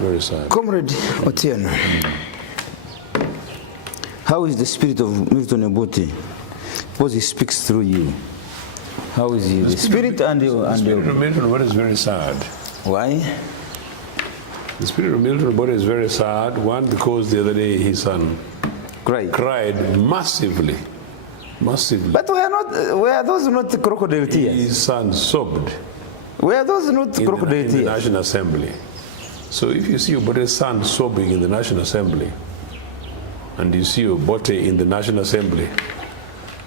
Very sad. Comrade Ochieno, how is the spirit of Milton Obote? Because he speaks through you. How is he? The spirit and the spirit of Milton Obote is very sad. Why? The spirit of Milton Obote is very sad. One, because the other day his son cried massively. Massively. But were those not crocodile tears? His son sobbed. Were those not crocodile tears? In the National Assembly. So if you see Obote's son sobbing in the National Assembly, and you see Obote in the National Assembly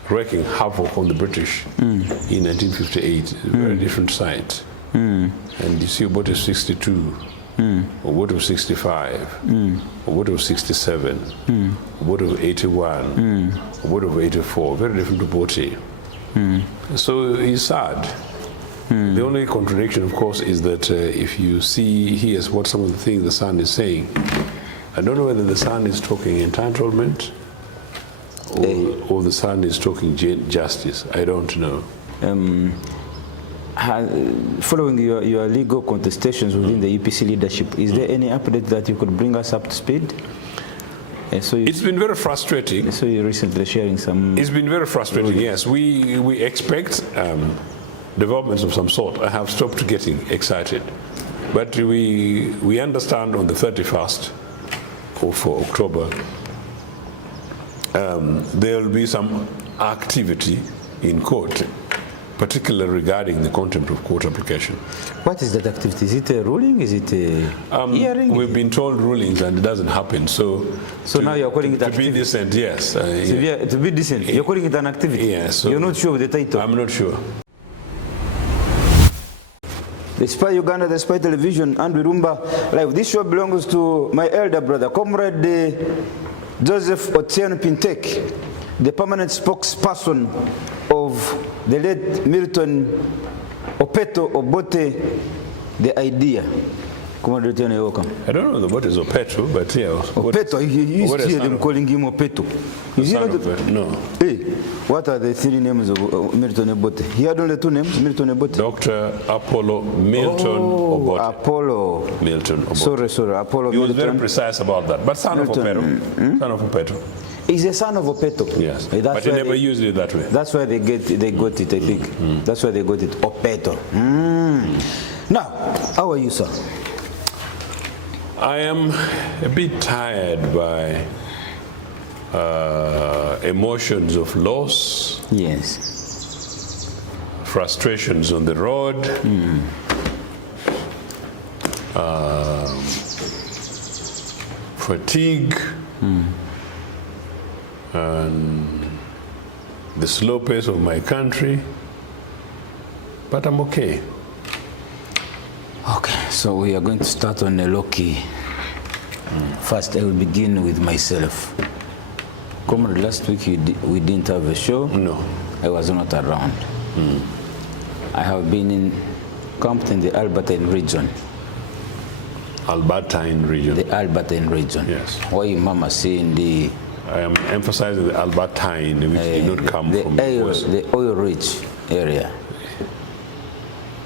wreaking havoc on the British in 1958, a very different sight. And you see Obote 62, Obote 65, Obote 67, Obote 81, Obote 84, very different Obote. So he's sad. The only contradiction, of course, is that if you hear what some of the things the son is saying, I don't know whether the son is talking entitlement or the son is talking justice. I don't know. Following your legal contestations within the UPC leadership, is there any update that you could bring us up to speed? So it's been very frustrating. So you're recently sharing some... It's been very frustrating, yes. We expect developments of some sort. I have stopped getting excited. But we understand on the 31st of October, there will be some activity in court, particularly regarding the contempt of court application. What is that activity? Is it a ruling? Is it a hearing? We've been told rulings and it doesn't happen. So now you're calling it activity? To be decent, yes. To be decent, you're calling it an activity? Yes. So you're not sure of the title? I'm not sure. The Spy Uganda, the Spy Television, and Rumba Live. This show belongs to my elder brother, Comrade Joseph Ochieno Pintek, the permanent spokesperson of the late Milton Obote, the idea. Comrade Ochieno, you're welcome. I don't know what is Opeto, but yeah. Opeto, you used to hear them calling him Opeto. No. Hey, what are the three names of Milton Obote? He had only two names, Milton Obote. Dr. Apollo Milton Obote. Apollo. Milton Obote. Sorry, Apollo He was Milton. very precise about that. But son Milton. Of Opeto. Son of Opeto. He's a son of Opeto. Yes, but he never used it that way. That's why they got it, I think. That's why they got it, Opeto. Now, how are you, sir? I am a bit tired by emotions of loss. Yes. Frustrations on the road. Fatigue. And the slow pace of my country, but I'm okay. Okay, so we are going to start on a low key. First, I will begin with myself. Comrade, last week we didn't have a show. No. I was not around. I have been camped in the Albertine region. Albertine region? The Albertine region. Yes. Why Mama saying the... I am emphasizing the Albertine, which did not come from the oil-rich area,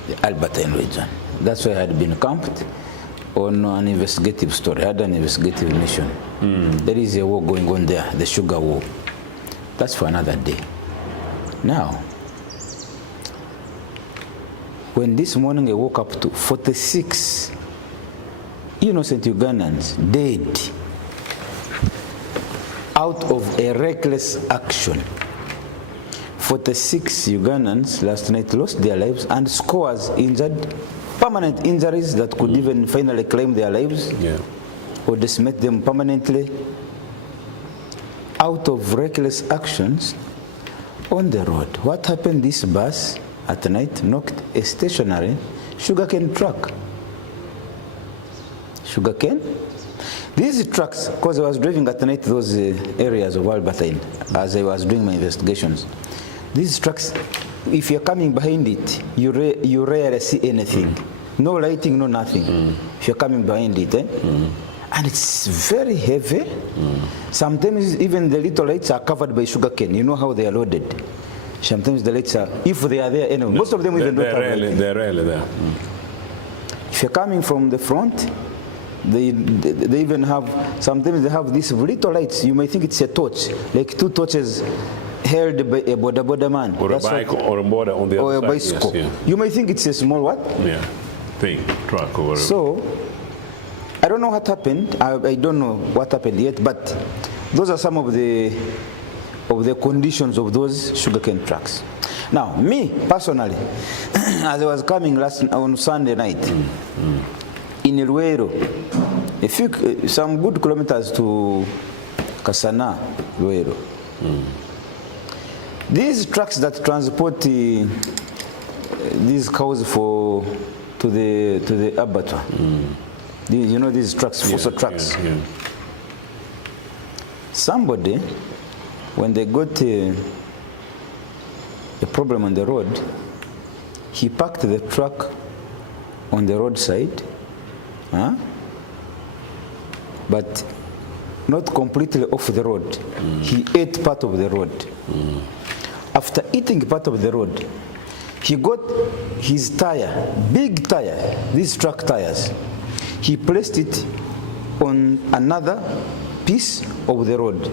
the Albertine region. That's why I had been camped on an investigative story. I had an investigative mission. There is a war going on there, the sugar war. That's for another day. Now, when this morning I woke up to 46 innocent Ugandans dead out of a reckless action. 46 Ugandans last night lost their lives and scores injured, permanent injuries that could even finally claim their lives or decimate them permanently out of reckless actions on the road. What happened? This bus at night knocked a stationary sugarcane truck. Sugarcane? These trucks, because I was driving at night those areas of Albertine as I was doing my investigations. These trucks, if you're coming behind it, you rarely see anything. No lighting, no nothing. If you're coming behind it, and it's very heavy. Sometimes even the little lights are covered by sugarcane. You know how they are loaded. Sometimes the lights are, if they are there anyway, most of them even don't have lighting. They're rarely there. If you're coming from the front, They even have, sometimes they have these little lights. You may think it's a torch, like two torches held by a boda man. Or a bike or a motor on the other side. Or a bicycle. Yes, yeah. You may think it's a small what? Yeah, thing, truck or whatever. So, I don't know what happened. I don't know what happened yet, but those are some of the conditions of those sugarcane trucks. Now, me personally, as I was coming on Sunday night in Luero, some good kilometers to Kasana, Luero. These trucks that transport these cows to the abattoir. You know these trucks, fossil trucks. Yeah. Somebody, when they got a problem on the road, he parked the truck on the roadside, but not completely off the road. He ate part of the road. After eating part of the road, he got his tire, big tire, these truck tires. He placed it on another piece of the road.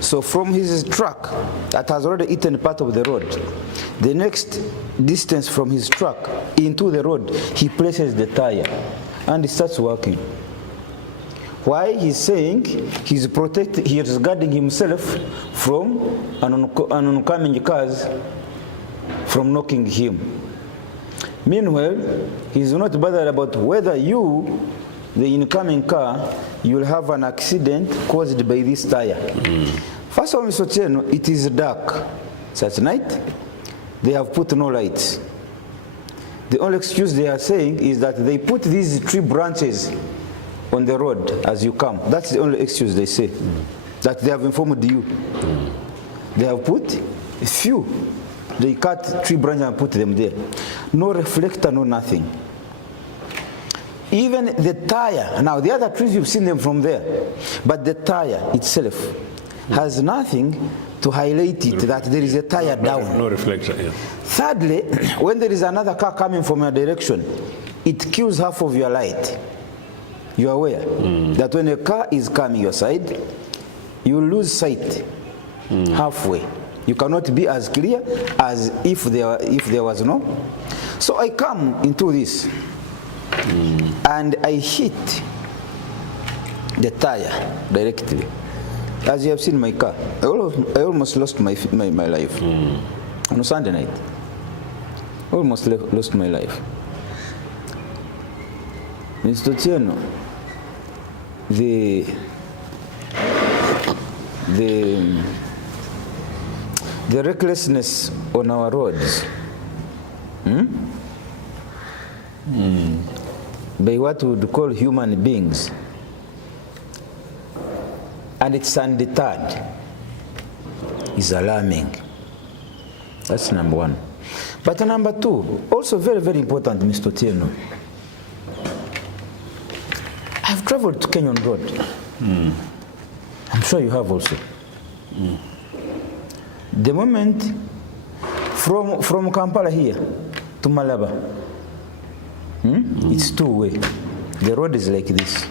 So from his truck that has already eaten part of the road, the next distance from his truck into the road, he places the tire and he starts working. Why? He's saying he is guarding himself from an oncoming cars from knocking him. Meanwhile, he's not bothered about whether you, the incoming car, you will have an accident caused by this tire. First of all, Mr. Ochieno, it is dark. Such night, they have put no lights. The only excuse they are saying is that they put these tree branches on the road as you come. That's the only excuse they say, that they have informed you. They have put a few. They cut tree branches and put them there. No reflector, no nothing. Even the tire, now the other trees you've seen them from there, but the tire itself has nothing to highlight it that there is a tire down. No reflector, yeah. Thirdly, when there is another car coming from your direction, it kills half of your light. You are aware that when a car is coming your side, you lose sight halfway. You cannot be as clear as if there was no. So I come into this and I hit the tire directly. As you have seen my car, I almost lost my life on a Sunday night. Almost lost my life. Mr. Ochieno, the recklessness on our roads, by what we would call human beings, and it's undeterred, is alarming. That's number one. But number two, also very, very important, Mr. Ochieno. I've traveled to Kenyan Road. I'm sure you have also. The moment from Kampala here to Malaba, it's two-way. The road is like this.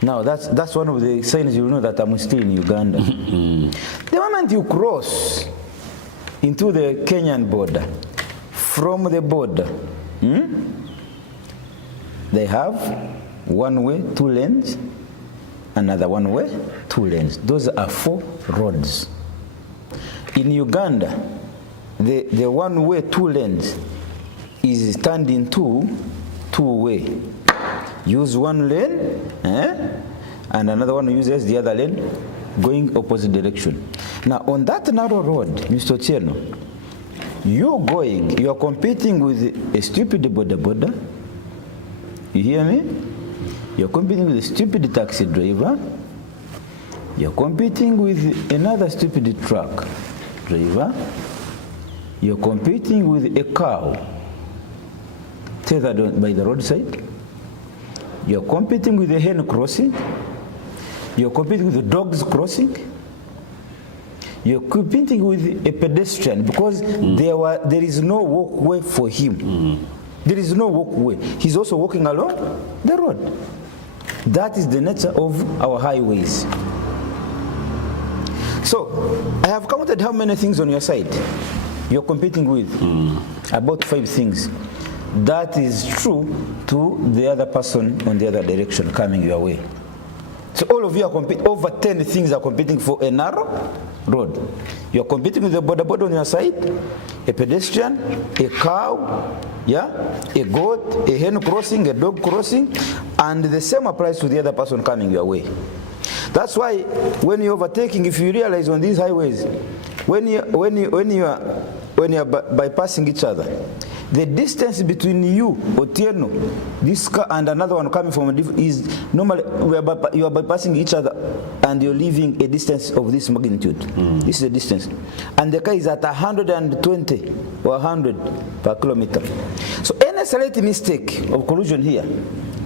Now that's one of the signs you know that I'm still in Uganda. The moment you cross into the Kenyan border, from the border, they have one way, 2 lanes, another one way, 2 lanes. Those are 4 roads. In Uganda, the one way, 2 lanes is turned into 2-way. Use 1 lane, and another one uses the other lane, going opposite direction. Now, on that narrow road, Mr. Ochieno, you are competing with a stupid boda. You hear me? You're competing with a stupid taxi driver. You're competing with another stupid truck driver. You're competing with a cow tethered by the roadside. You're competing with a hen crossing. You're competing with the dogs crossing. You're competing with a pedestrian because there is no walkway for him. There is no walkway. He's also walking along the road. That is the nature of our highways. So, I have counted how many things on your side you're competing with. About 5 things. That is true to the other person on the other direction coming your way. So all of you are competing, over 10 things are competing for a narrow road. You're competing with a boda on your side, a pedestrian, a cow, yeah, a goat, a hen crossing, a dog crossing, and the same applies to the other person coming your way. That's why when you're overtaking, if you realize on these highways, when you are bypassing each other, the distance between you, Ochieno, this car, and another one coming from a different is normally you are bypassing each other, and you're leaving a distance of this magnitude. This is the distance, and the car is at 120 or 100 per kilometer. So any slight mistake of collision here,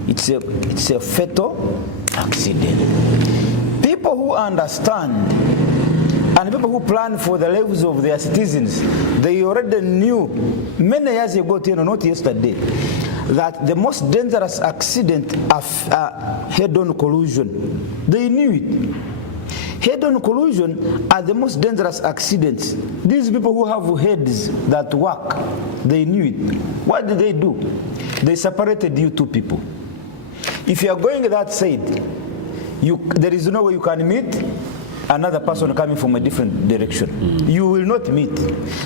it's a fatal accident. People who understand and people who plan for the lives of their citizens, they already knew many years ago, not yesterday, that the most dangerous accident are head-on collision. They knew it. Head-on collision are the most dangerous accidents. These people who have heads that work, they knew it. What did they do? They separated you two people. If you are going that side, there is no way you can meet another person coming from a different direction. You will not meet.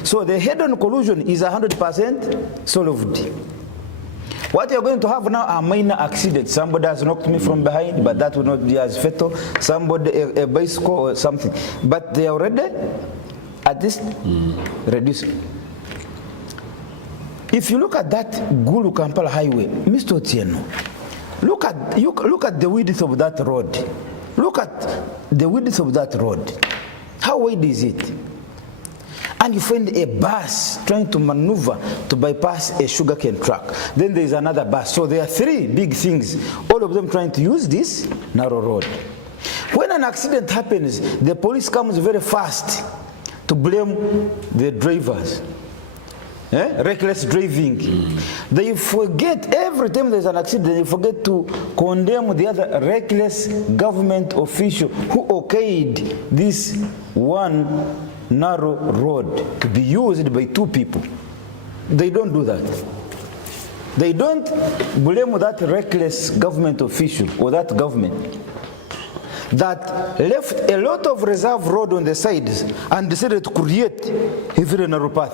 So the head-on collision is 100% solved. What you're going to have now are minor accidents. Somebody has knocked me from behind, but that will not be as fatal. Somebody, a bicycle or something. But they are already at this reducing. If you look at that Gulu Kampala highway, Mr. Ochieno, look at the width of that road. Look at the width of that road. How wide is it? And you find a bus trying to maneuver to bypass a sugarcane truck. Then there is another bus. So there are 3 big things, all of them trying to use this narrow road. When an accident happens, the police comes very fast to blame the drivers. Reckless driving. They forget, every time there's an accident, they forget to condemn the other reckless government official who okayed this one narrow road to be used by 2 people. They don't do that. They don't blame that reckless government official or that government that left a lot of reserve road on the sides and decided to create a very narrow path.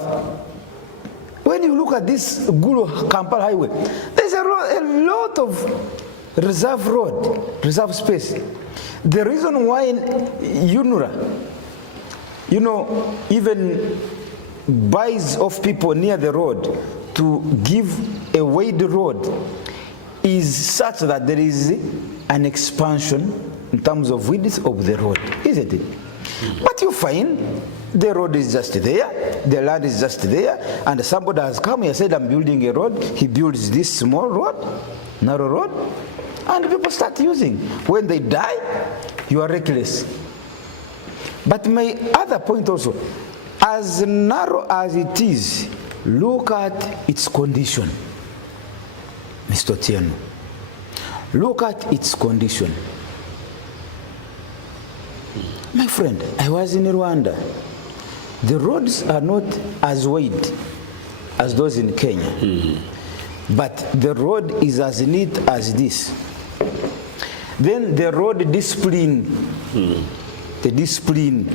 When you look at this Gulu Kampala highway, there's a lot of reserve road, reserve space. The reason why UNRA, even buys off people near the road to give a wide road is such that there is an expansion in terms of width of the road, isn't it? But you find the road is just there, the land is just there, and somebody has come here, said, I'm building a road. He builds this small road, narrow road, and people start using. When they die, you are reckless. But my other point also, as narrow as it is, look at its condition. Mr. Ochieno, look at its condition. My friend, I was in Rwanda. The roads are not as wide as those in Kenya, but the road is as neat as this. Then the road discipline, the discipline,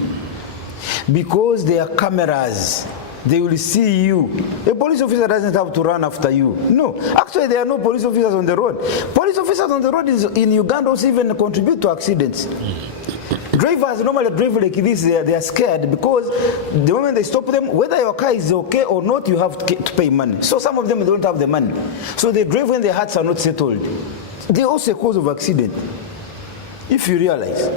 because there are cameras, they will see you. A police officer doesn't have to run after you. No, actually there are no police officers on the road. Police officers on the road in Uganda also even contribute to accidents. Drivers normally drive like this, they are scared because the moment they stop them, whether your car is okay or not, you have to pay money. So some of them don't have the money. So they drive when their hearts are not settled. They are also a cause of accident, if you realize.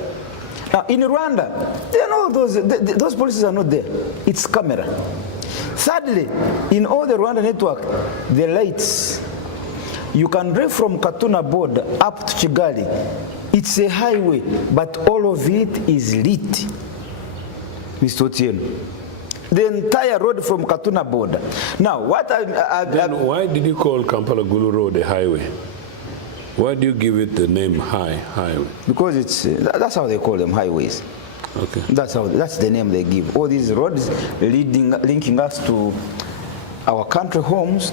Now in Rwanda, there are no those policies are not there. It's camera. Thirdly, in all the Rwanda network, the lights. You can drive from Katuna border up to Kigali. It's a highway, but all of it is lit. Mr. Ochieno. The entire road from Katuna border. Now, what then why did you call Kampala Gulu Road a highway? Why do you give it the name highway? Because it's that's how they call them, highways. Okay. That's the name they give. All these roads linking us to our country homes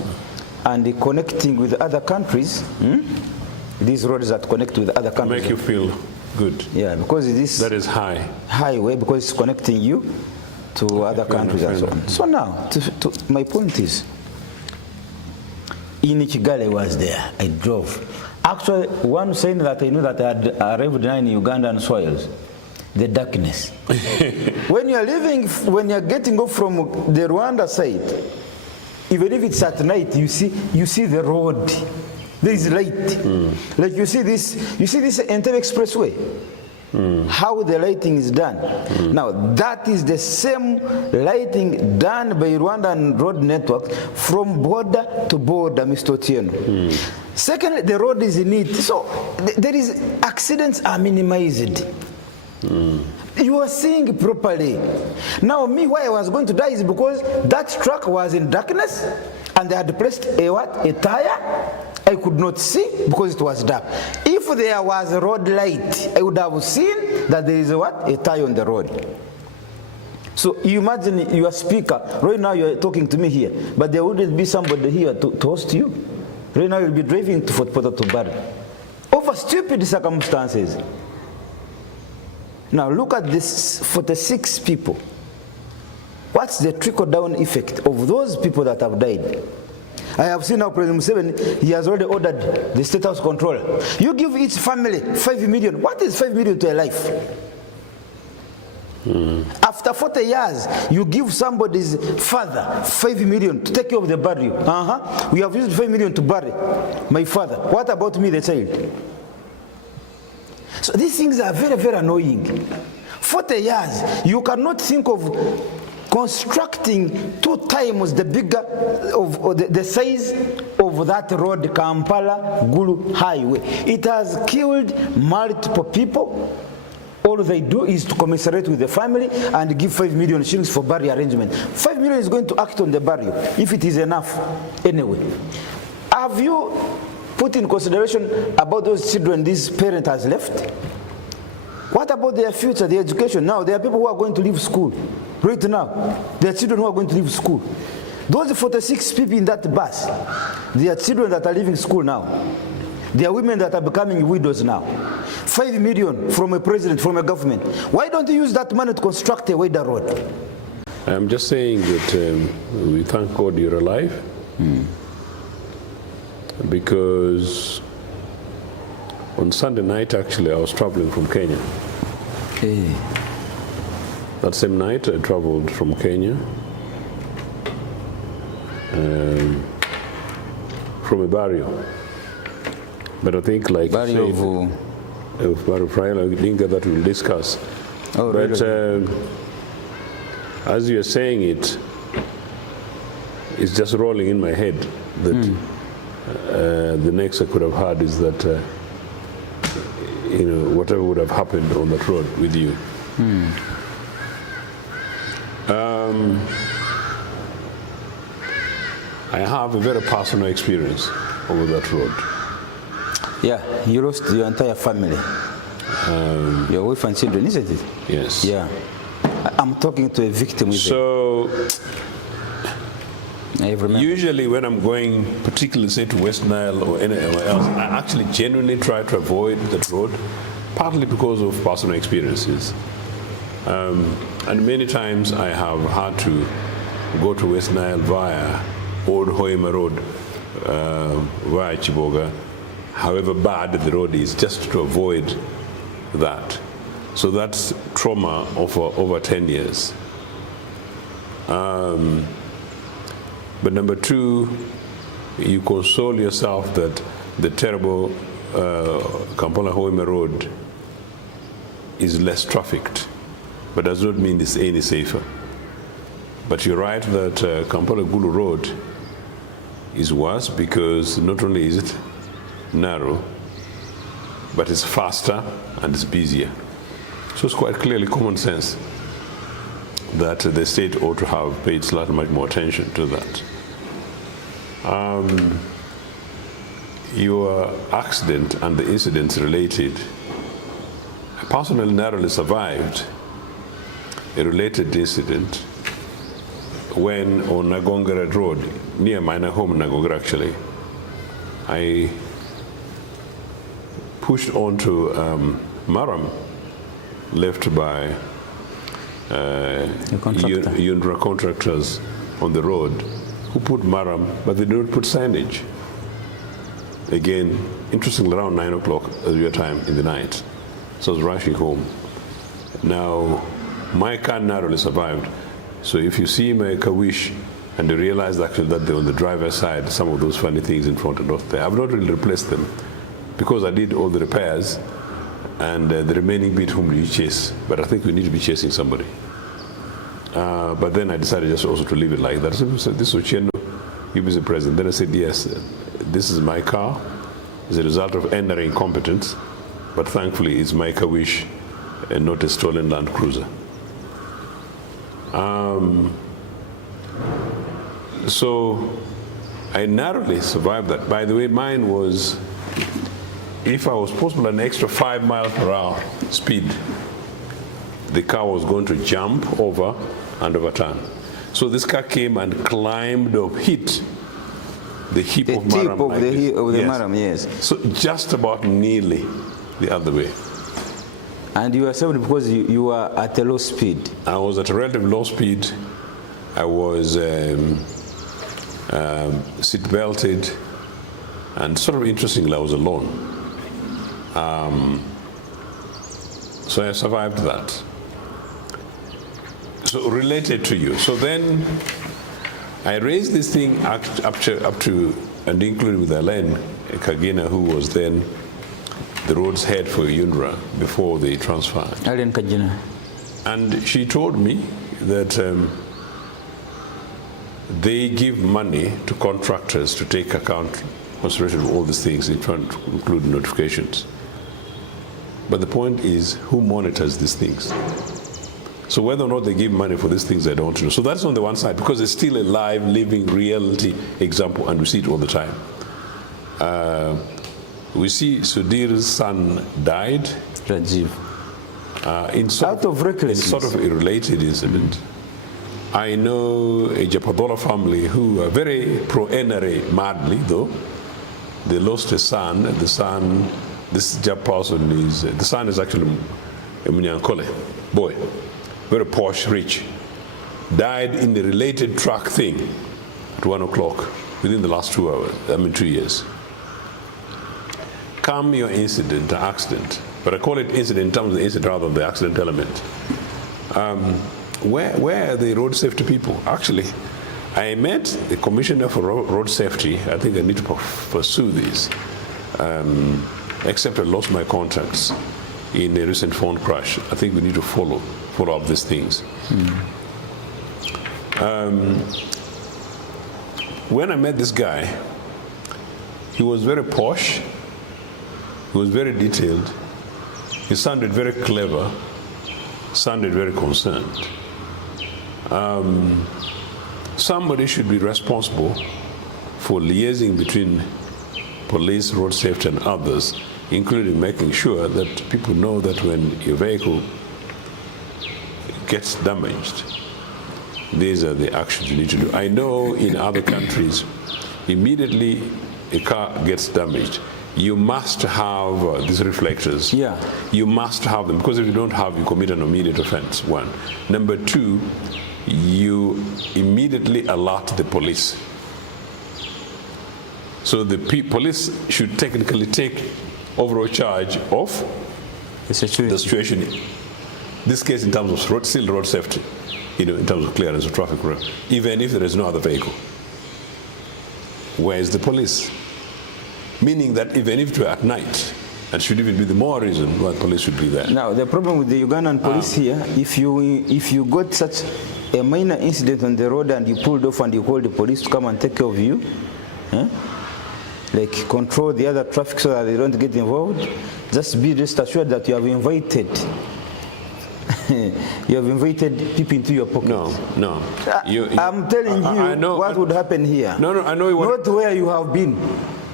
and connecting with other countries. These roads that connect with other countries. Make you feel good. Yeah, because that is highway, because it's connecting you to other countries and so on. So now, my point is, in Kigali I was there, I drove. Actually, one saying that I knew that I had arrived now in Ugandan soils, the darkness. When you're getting off from the Rwanda side, even if it's at night, you see the road. There is light. Like you see this Entebbe Expressway. How the lighting is done. Now that is the same lighting done by Rwandan road network from border to border, Mr. Ochieno. Secondly, the road is neat, so there is accidents are minimized. You are seeing properly. Now me, why I was going to die is because that truck was in darkness and they had placed a tire. I could not see because it was dark. If there was a road light, I would have seen that there is a tire on the road. So you imagine your speaker, right now you're talking to me here, but there wouldn't be somebody here to host you. Right now you'll be driving to Fort Portal to Bari. Over stupid circumstances. Now look at this 46 people. What's the trickle-down effect of those people that have died? I have seen now President Museveni, he has already ordered the State House controller. You give each family 5 million. What is 5 million to a life? After 40 years, you give somebody's father 5 million to take care of the burial. We have used 5 million to bury my father. What about me, the child? So these things are very, very annoying. 40 years, you cannot think of constructing 2 times the bigger of the size of that road, Kampala Gulu Highway. It has killed multiple people. All they do is to commiserate with the family and give 5 million shillings for burial arrangement. 5 million is going to act on the burial, if it is enough anyway. Have you put in consideration about those children this parent has left? What about their future, their education? Now, there are people who are going to leave school. Right now, there are children who are going to leave school. Those 46 people in that bus, they are children that are leaving school now. They are women that are becoming widows now. 5 million from a president, from a government. Why don't you use that money to construct a wider road? I'm just saying that we thank God you're alive. Because on Sunday night, actually, I was traveling from Kenya. Hey. That same night, I traveled from Kenya, from a burial. But I think, like burial of Burial, I think that we'll discuss. Oh, but really? As you're saying it, it's just rolling in my head that the next I could have had is that whatever would have happened on that road with you. I have a very personal experience over that road. Yeah, you lost your entire family. Your wife and children, isn't it? Yes. Yeah. I'm talking to a victim. So, I remember. Usually when I'm going, particularly say to West Nile or anywhere else, I actually genuinely try to avoid that road, partly because of personal experiences. And many times I have had to go to West Nile via Old Hoima Road, via Chiboga, however bad the road is, just to avoid that. So that's trauma of over 10 years. But number two, you console yourself that the terrible Kampala-Hoima Road is less trafficked, but does not mean it's any safer. But you're right that Kampala-Gulu Road is worse because not only is it narrow, but it's faster and it's busier. So it's quite clearly common sense that the state ought to have paid slightly much more attention to that. your accident and the incidents related, I personally narrowly survived a related incident when on Nagongera Road, near my home in Nagongera actually, I pushed onto Maram left by UNRWA contractors on the road who put Maram, but they don't put signage. Again, interestingly, around 9 o'clock your time in the night. So I was rushing home. Now, my car narrowly survived. So if you see my Kawish and you realize actually that they're on the driver's side, some of those funny things in front are not there. I've not really replaced them because I did all the repairs, and the remaining bit, whom do you chase? But I think we need to be chasing somebody. But then I decided just also to leave it like that. So I said, this is Ochieno, UPC president. Then I said, yes, this is my car. It's a result of NRA incompetence, but thankfully it's my Kawish and not a stolen Land Cruiser. So I narrowly survived that. By the way, mine was, if I was possible, an extra 5 miles per hour speed, the car was going to jump over and overturn. So this car came and climbed up, hit the hip of Maram. The Maram, yes. So just about nearly the other way. And you were saved because you were at a low speed. I was at a relatively low speed. I was seat belted, and sort of interestingly, I was alone. So I survived that. So related to you. So then I raised this thing up to and including with Alain Kagina, who was then the road's head for UNRWA before the transfer. Alain Kagina. And she told me that they give money to contractors to take account consideration of all these things, including notifications. But the point is, who monitors these things? So whether or not they give money for these things, I don't know. So that's on the one side, because it's still a live, living, reality example, and we see it all the time. We see Sudhir's son died. Rajiv. In sort of a related incident. I know a Japadola family who are very pro-NRA, madly though. They lost a son. The son, this Jap person is, the son is actually a Munyankole boy, very posh, rich. Died in the related truck thing at 1 o'clock within the last 2 hours, 2 years. Come your incident, accident, but I call it incident in terms of the incident rather than the accident element. Where are the road safety people? Actually, I met the commissioner for road safety. I think I need to pursue this, except I lost my contacts in a recent phone crash. I think we need to follow up these things. When I met this guy, he was very posh, he was very detailed, he sounded very clever, sounded very concerned. Somebody should be responsible for liaising between police, road safety, and others, including making sure that people know that when your vehicle gets damaged, these are the actions you need to do. I know in other countries, immediately a car gets damaged, you must have these reflectors. Yeah. You must have them, because if you don't have, you commit an immediate offense, one. Number two, you immediately alert the police. So the police should technically take overall charge of the situation. This case in terms of still road safety, in terms of clearance of traffic, even if there is no other vehicle. Where is the police? Meaning that even if it were at night, and should even be the more reason why police should be there. Now, the problem with the Ugandan police here, if you got such a minor incident on the road and you pulled off and you called the police to come and take care of you, like control the other traffic so that they don't get involved, just be rest assured that you have invited people into your pocket. No. I'm telling you what would happen here. No, I know. Not where you have been.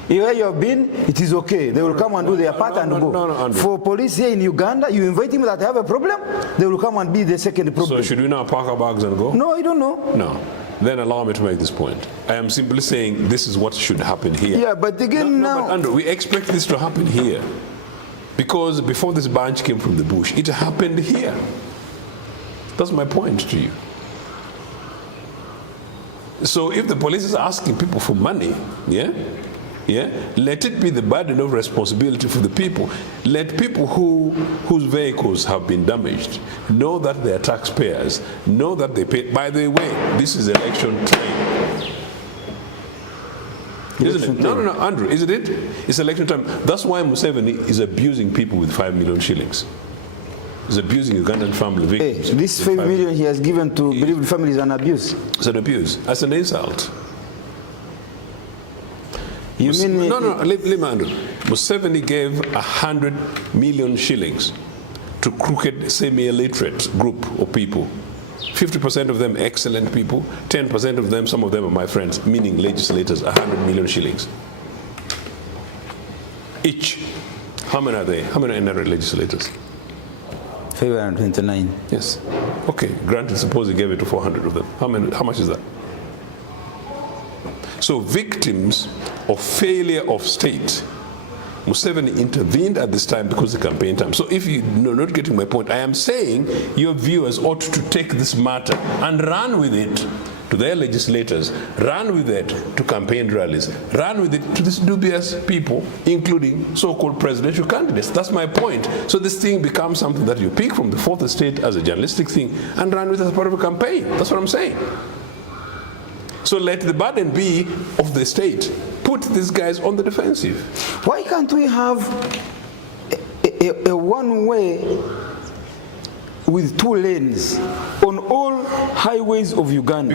Where you have been, it is okay. They will come and do their part and go. For police here in Uganda, you invite him that they have a problem, they will come and be the second problem. So should we now pack our bags and go? No, I don't know. No. Then allow me to make this point. I am simply saying this is what should happen here. Yeah, but again now... But Andrew, we expect this to happen here. Because before this bunch came from the bush, it happened here. That's my point to you. So if the police is asking people for money, let it be the burden of responsibility for the people. Let people whose vehicles have been damaged know that they are taxpayers, know that they pay. By the way, this is election time. Isn't it? No, Andrew, isn't it? It's election time. That's why Museveni is abusing people with 5 million shillings. He's abusing Ugandan family victims. Hey, this 5 million he has given to bereaved families is an abuse. It's an abuse. That's an insult. You mean... No, leave me, Andrew. Museveni gave 100 million shillings to crooked, semi-illiterate group of people. 50% of them excellent people, 10% of them, some of them are my friends, meaning legislators, 100 million shillings. Each. How many are they? How many NRA legislators? 529. Yes. Okay, granted, suppose he gave it to 400 of them. How much is that? So victims of failure of state, Museveni intervened at this time because of the campaign time. So if you're not getting my point, I am saying your viewers ought to take this matter and run with it to their legislators, run with it to campaign rallies, run with it to these dubious people, including so-called presidential candidates. That's my point. So this thing becomes something that you pick from the fourth estate as a journalistic thing and run with it as part of a campaign. That's what I'm saying. So let the burden be of the state. Put these guys on the defensive. Why can't we have a one-way with 2 lanes on all highways of Uganda?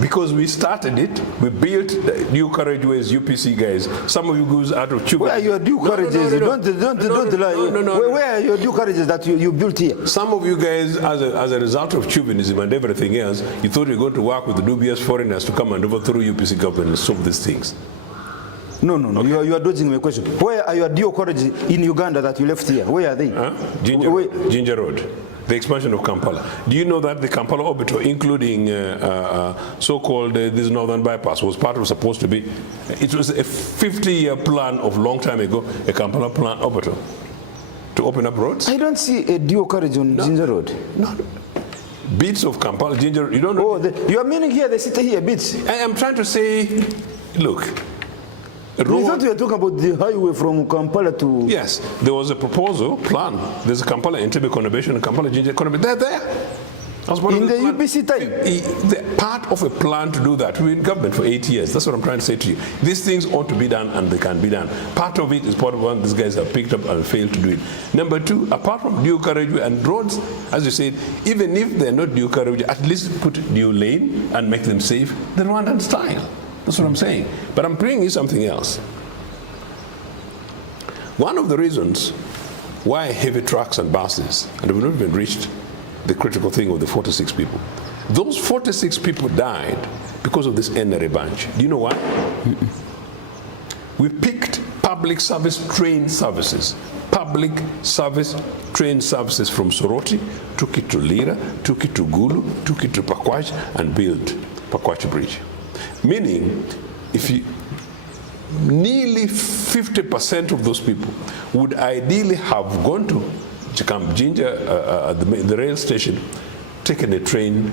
Because we started it, we built the new carriageways, UPC guys. Some of you goes out of Cuba. Where are your new carriages? Don't lie. Where are your new carriages that you built here? Some of you guys, as a result of chauvinism and everything else, you thought you were going to work with the dubious foreigners to come and overthrow UPC government and solve these things. No. Okay. You are dodging my question. Where are your dual carriages in Uganda that you left here? Where are they? Ginger Road. The expansion of Kampala. Do you know that the Kampala Orbiter, including so-called this northern bypass, was supposed to be, it was a 50-year plan of long time ago, a Kampala plan Orbiter, to open up roads? I don't see a dual carriage on Ginger Road. No. Bits of Kampala, Ginger, you don't know? Oh, you are meaning here, the city here, bits. I am trying to say, look, I thought you were talking about the highway from Kampala to... Yes, there was a proposal, plan. There's a Kampala Entebbe conurbation, Kampala Ginger conurbation. They're there. In the UPC time? They're part of a plan to do that. We're in government for 8 years. That's what I'm trying to say to you. These things ought to be done and they can be done. Part of it is part of what these guys have picked up and failed to do it. Number 2, apart from dual carriageway and roads, as you said, even if they're not dual carriageway, at least put dual lane and make them safe the Rwandan style. That's what I'm saying. But I'm bringing you something else. One of the reasons why heavy trucks and buses, and we've not even reached the critical thing of the 46 people. Those 46 people died because of this NRA bunch. Do you know why? We picked public service train services. Public service train services from Soroti, took it to Lira, took it to Gulu, took it to Pakwach, and built Pakwach Bridge. Meaning, if you, nearly 50% of those people would ideally have gone to Camp Ginger at the rail station, taken a train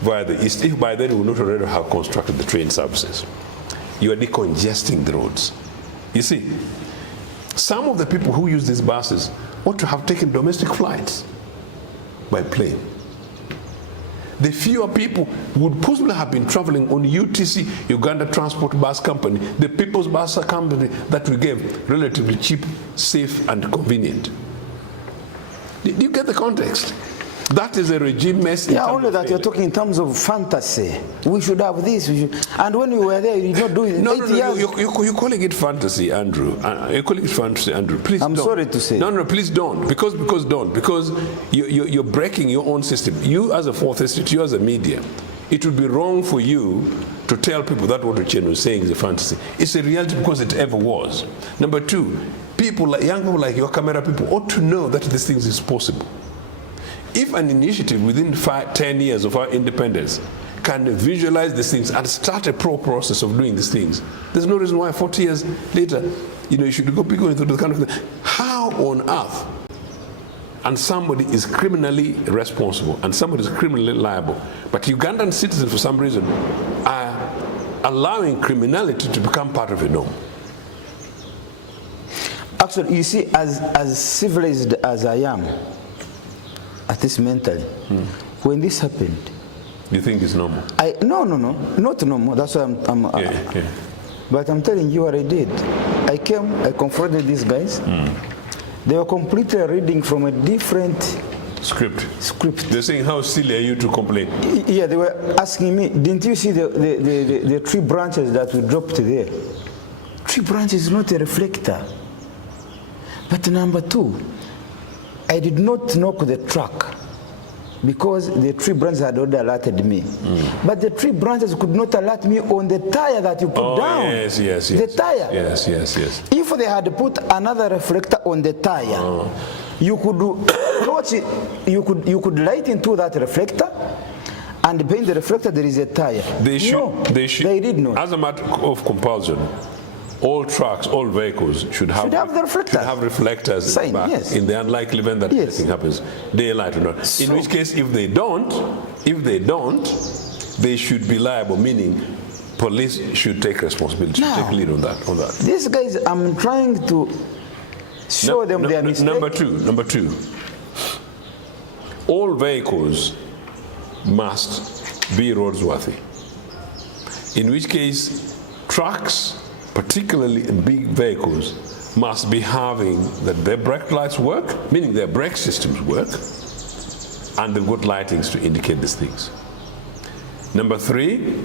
via the east, if by then we would not already have constructed the train services. You are decongesting the roads. You see, some of the people who use these buses ought to have taken domestic flights by plane. The fewer people would possibly have been traveling on UTC, Uganda Transport Bus Company, the People's Bus Company that we gave relatively cheap, safe, and convenient. Do you get the context? That is a regime mess. Yeah, only that you're talking in terms of fantasy. We should have this. We should. And when we were there, you did not do it. No, you're calling it fantasy, Andrew. You're calling it fantasy, Andrew. Please I'm don't. sorry to say. No, please don't. Because don't. Because you're breaking your own system. You as a fourth estate, you as a media, it would be wrong for you to tell people that what Ochieno is saying is a fantasy. It's a reality because it ever was. Number two, people, like young people like your camera people, ought to know that these things is possible. If an initiative within 10 years of our independence can visualize these things and start a process of doing these things, there's no reason why 40 years later, you should go going through the kind of thing. How on earth? And somebody is criminally responsible and somebody is criminally liable. But Ugandan citizens, for some reason, are allowing criminality to become part of a norm. Actually, you see, as civilized as I am, at least mentally, when this happened, you think it's normal? No, not normal. That's why I'm But I'm telling you what I did. I came, I confronted these guys. They were completely reading from a different script. They're saying, how silly are you to complain? Yeah, they were asking me, didn't you see the tree branches that we dropped there? Tree branches is not a reflector. But number two, I did not knock the truck because the tree branches had already alerted me. But the tree branches could not alert me on the tire that you put down. Yes. The tire. Yes. If they had put another reflector on the tire, you could watch it, you could light into that reflector, and behind the reflector there is a tire. They did not. As a matter of compulsion, all trucks, all vehicles should have reflectors Sign, yes. in the unlikely event that anything happens, daylight or not. So, in which case, if they don't, they should be liable, meaning police should take responsibility, take lead on that. These guys, I'm trying to show them their mistake. Number two, all vehicles must be roadworthy. In which case, trucks, particularly big vehicles, must be having that their brake lights work, meaning their brake systems work, and they've got lightings to indicate these things. Number three,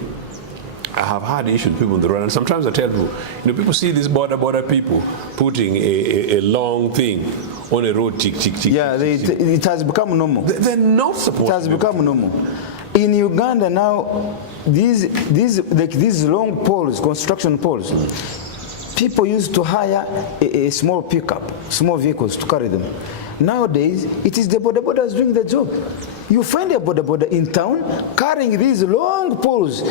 I have had issues with people on the road, and sometimes I tell people, people see these border people putting a long thing on a road, tick. Yeah, it has become normal. They're not supposed to. It has become normal. In Uganda now, these long poles, construction poles, people used to hire a small pickup, small vehicles to carry them. Nowadays, it is the bodabodas doing the job. You find a bodaboda in town carrying these long poles,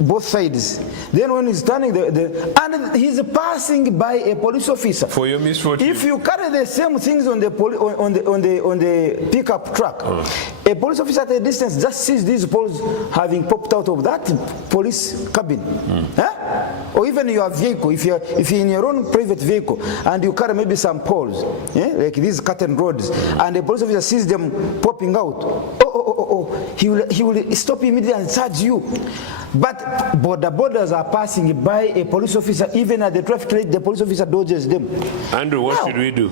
both sides. Then when he's turning and he's passing by a police officer. For your misfortune. If you carry the same things on the pickup truck, a police officer at a distance just sees these poles having popped out of that police cabin. Or even your vehicle, if you're in your own private vehicle and you carry maybe some poles, like these curtain roads, and the police officer sees them popping out, he will stop immediately and charge you. But borders are passing by a police officer, even at the traffic light, the police officer dodges them. Andrew, what should we do?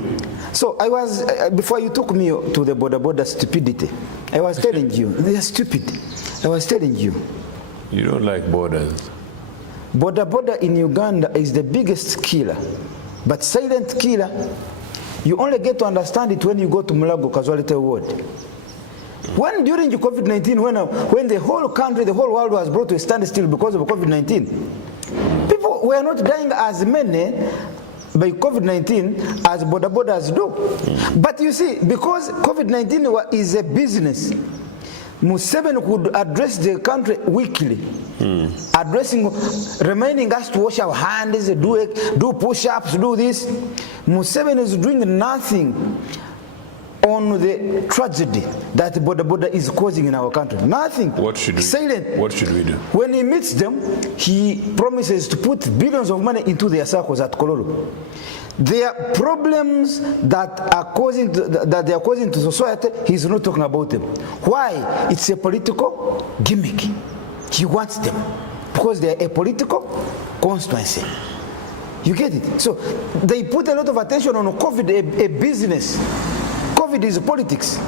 So I was, before you took me to the border stupidity, I was telling you, they are stupid. I was telling you. You don't like borders. Border in Uganda is the biggest killer, but silent killer. You only get to understand it when you go to Mulago Casualty Ward. When during COVID-19, when the whole country, the whole world was brought to a standstill because of COVID-19, people were not dying as many by COVID-19 as borders do. But you see, because COVID-19 is a business, Museveni could address the country weekly, reminding us to wash our hands, do push-ups, do this. Museveni is doing nothing on the tragedy that border is causing in our country. Nothing. What should we? Silent. What should we do? When he meets them, he promises to put billions of money into their circles at Kololo. Their problems that they are causing to society, he's not talking about them. Why? It's a political gimmick. He wants them because they are a political constituency. You get it? So they put a lot of attention on COVID, a business. COVID is politics,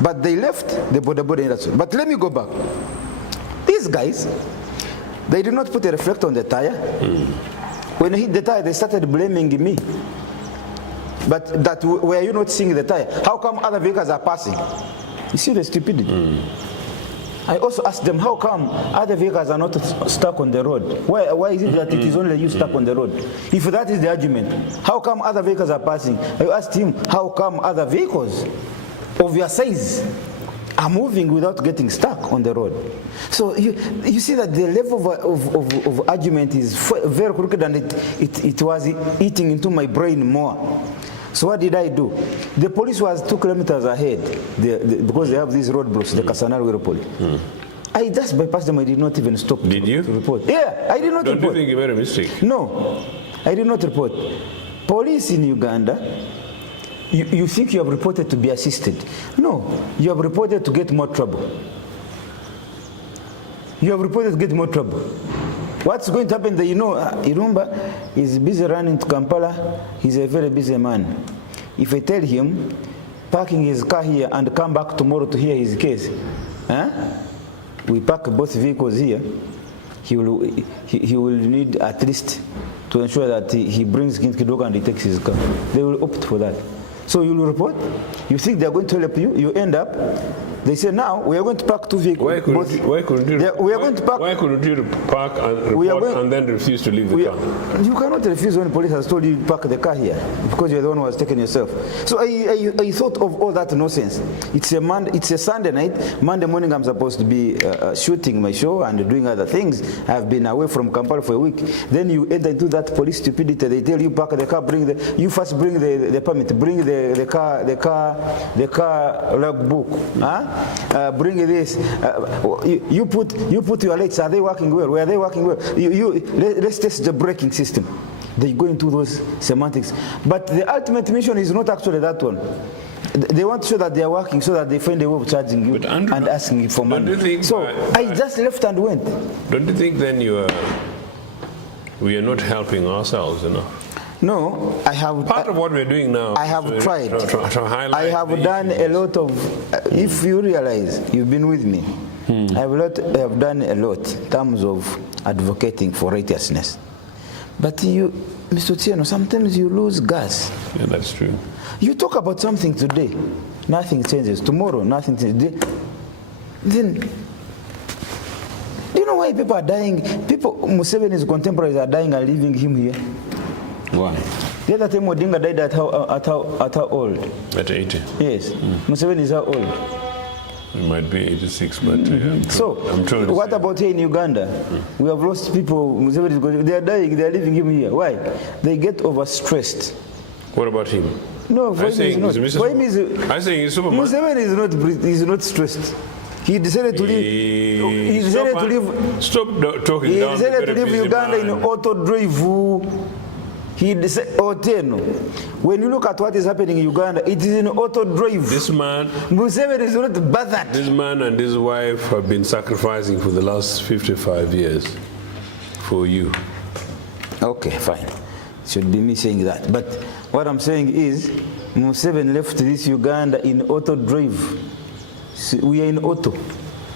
but they left the border industry. But let me go back. These guys, they did not put a reflector on the tire. When I hit the tire, they started blaming me. But that were you not seeing the tire? How come other vehicles are passing? You see the stupidity. I also asked them, how come other vehicles are not stuck on the road? Why is it that it is only you stuck on the road? If that is the argument, how come other vehicles are passing? I asked him, how come other vehicles of your size are moving without getting stuck on the road? So you see that the level of argument is very crooked, and it was eating into my brain more. So what did I do? The police was 2 kilometers ahead because they have these roadblocks, the Kasanari road. I just bypassed them. I did not even stop to report. Yeah, I did not report. Don't you think you made a mistake? No, I did not report. Police in Uganda, you think you have reported to be assisted. No, you have reported to get more trouble. You have reported to get more trouble. What's going to happen? You know, Irumba is busy running to Kampala. He's a very busy man. If I tell him, parking his car here and come back tomorrow to hear his case, we park both vehicles here, he will need at least to ensure that he brings Kidogo and he takes his car. They will opt for that. So you will report, you think they are going to help you, you end up, they say now we are going to park 2 vehicles. Why couldn't you park and report and then refuse to leave the car? You cannot refuse when police has told you to park the car here because you're the one who has taken yourself. So I thought of all that nonsense. It's a Sunday night. Monday morning I'm supposed to be shooting my show and doing other things. I've been away from Kampala for a week. Then you enter into that police stupidity. They tell you park the car, you first bring the permit, bring the car logbook. Bring this. You put your lights. Are they working well? Were they working well? Let's test the braking system. They go into those semantics. But the ultimate mission is not actually that one. They want to show that they are working so that they find a way of charging you and asking you for money. So I just left and went. Don't you think then we are not helping ourselves enough? No, I have. Part of what we're doing now. I have tried. To highlight I have done a lot of. If you realize, you've been with me. I have done a lot in terms of advocating for righteousness. But you, Mr. Ochieno, sometimes you lose gas. Yeah, that's true. You talk about something today, nothing changes. Tomorrow, nothing changes. Then, do you know why people are dying? Museveni's contemporaries are dying and leaving him here. Why? The other time Odinga died at how old? At 80. Yes. Museveni is how old? It might be 86, but so what about here in Uganda? We have lost people. Museveni is going. They are dying. They are leaving him here. Why? They get overstressed. What about him? No, for him is not. I say he's Superman. Museveni is not stressed. He decided to leave. He decided to leave. Stop talking. He decided to leave Uganda in auto drive. He decided, Ochieno, when you look at what is happening in Uganda, it is in auto drive. This man, Museveni is not bothered. This man and his wife have been sacrificing for the last 55 years for you. Okay, fine. It should be me saying that. But what I'm saying is, Museveni left this Uganda in auto drive. We are in auto.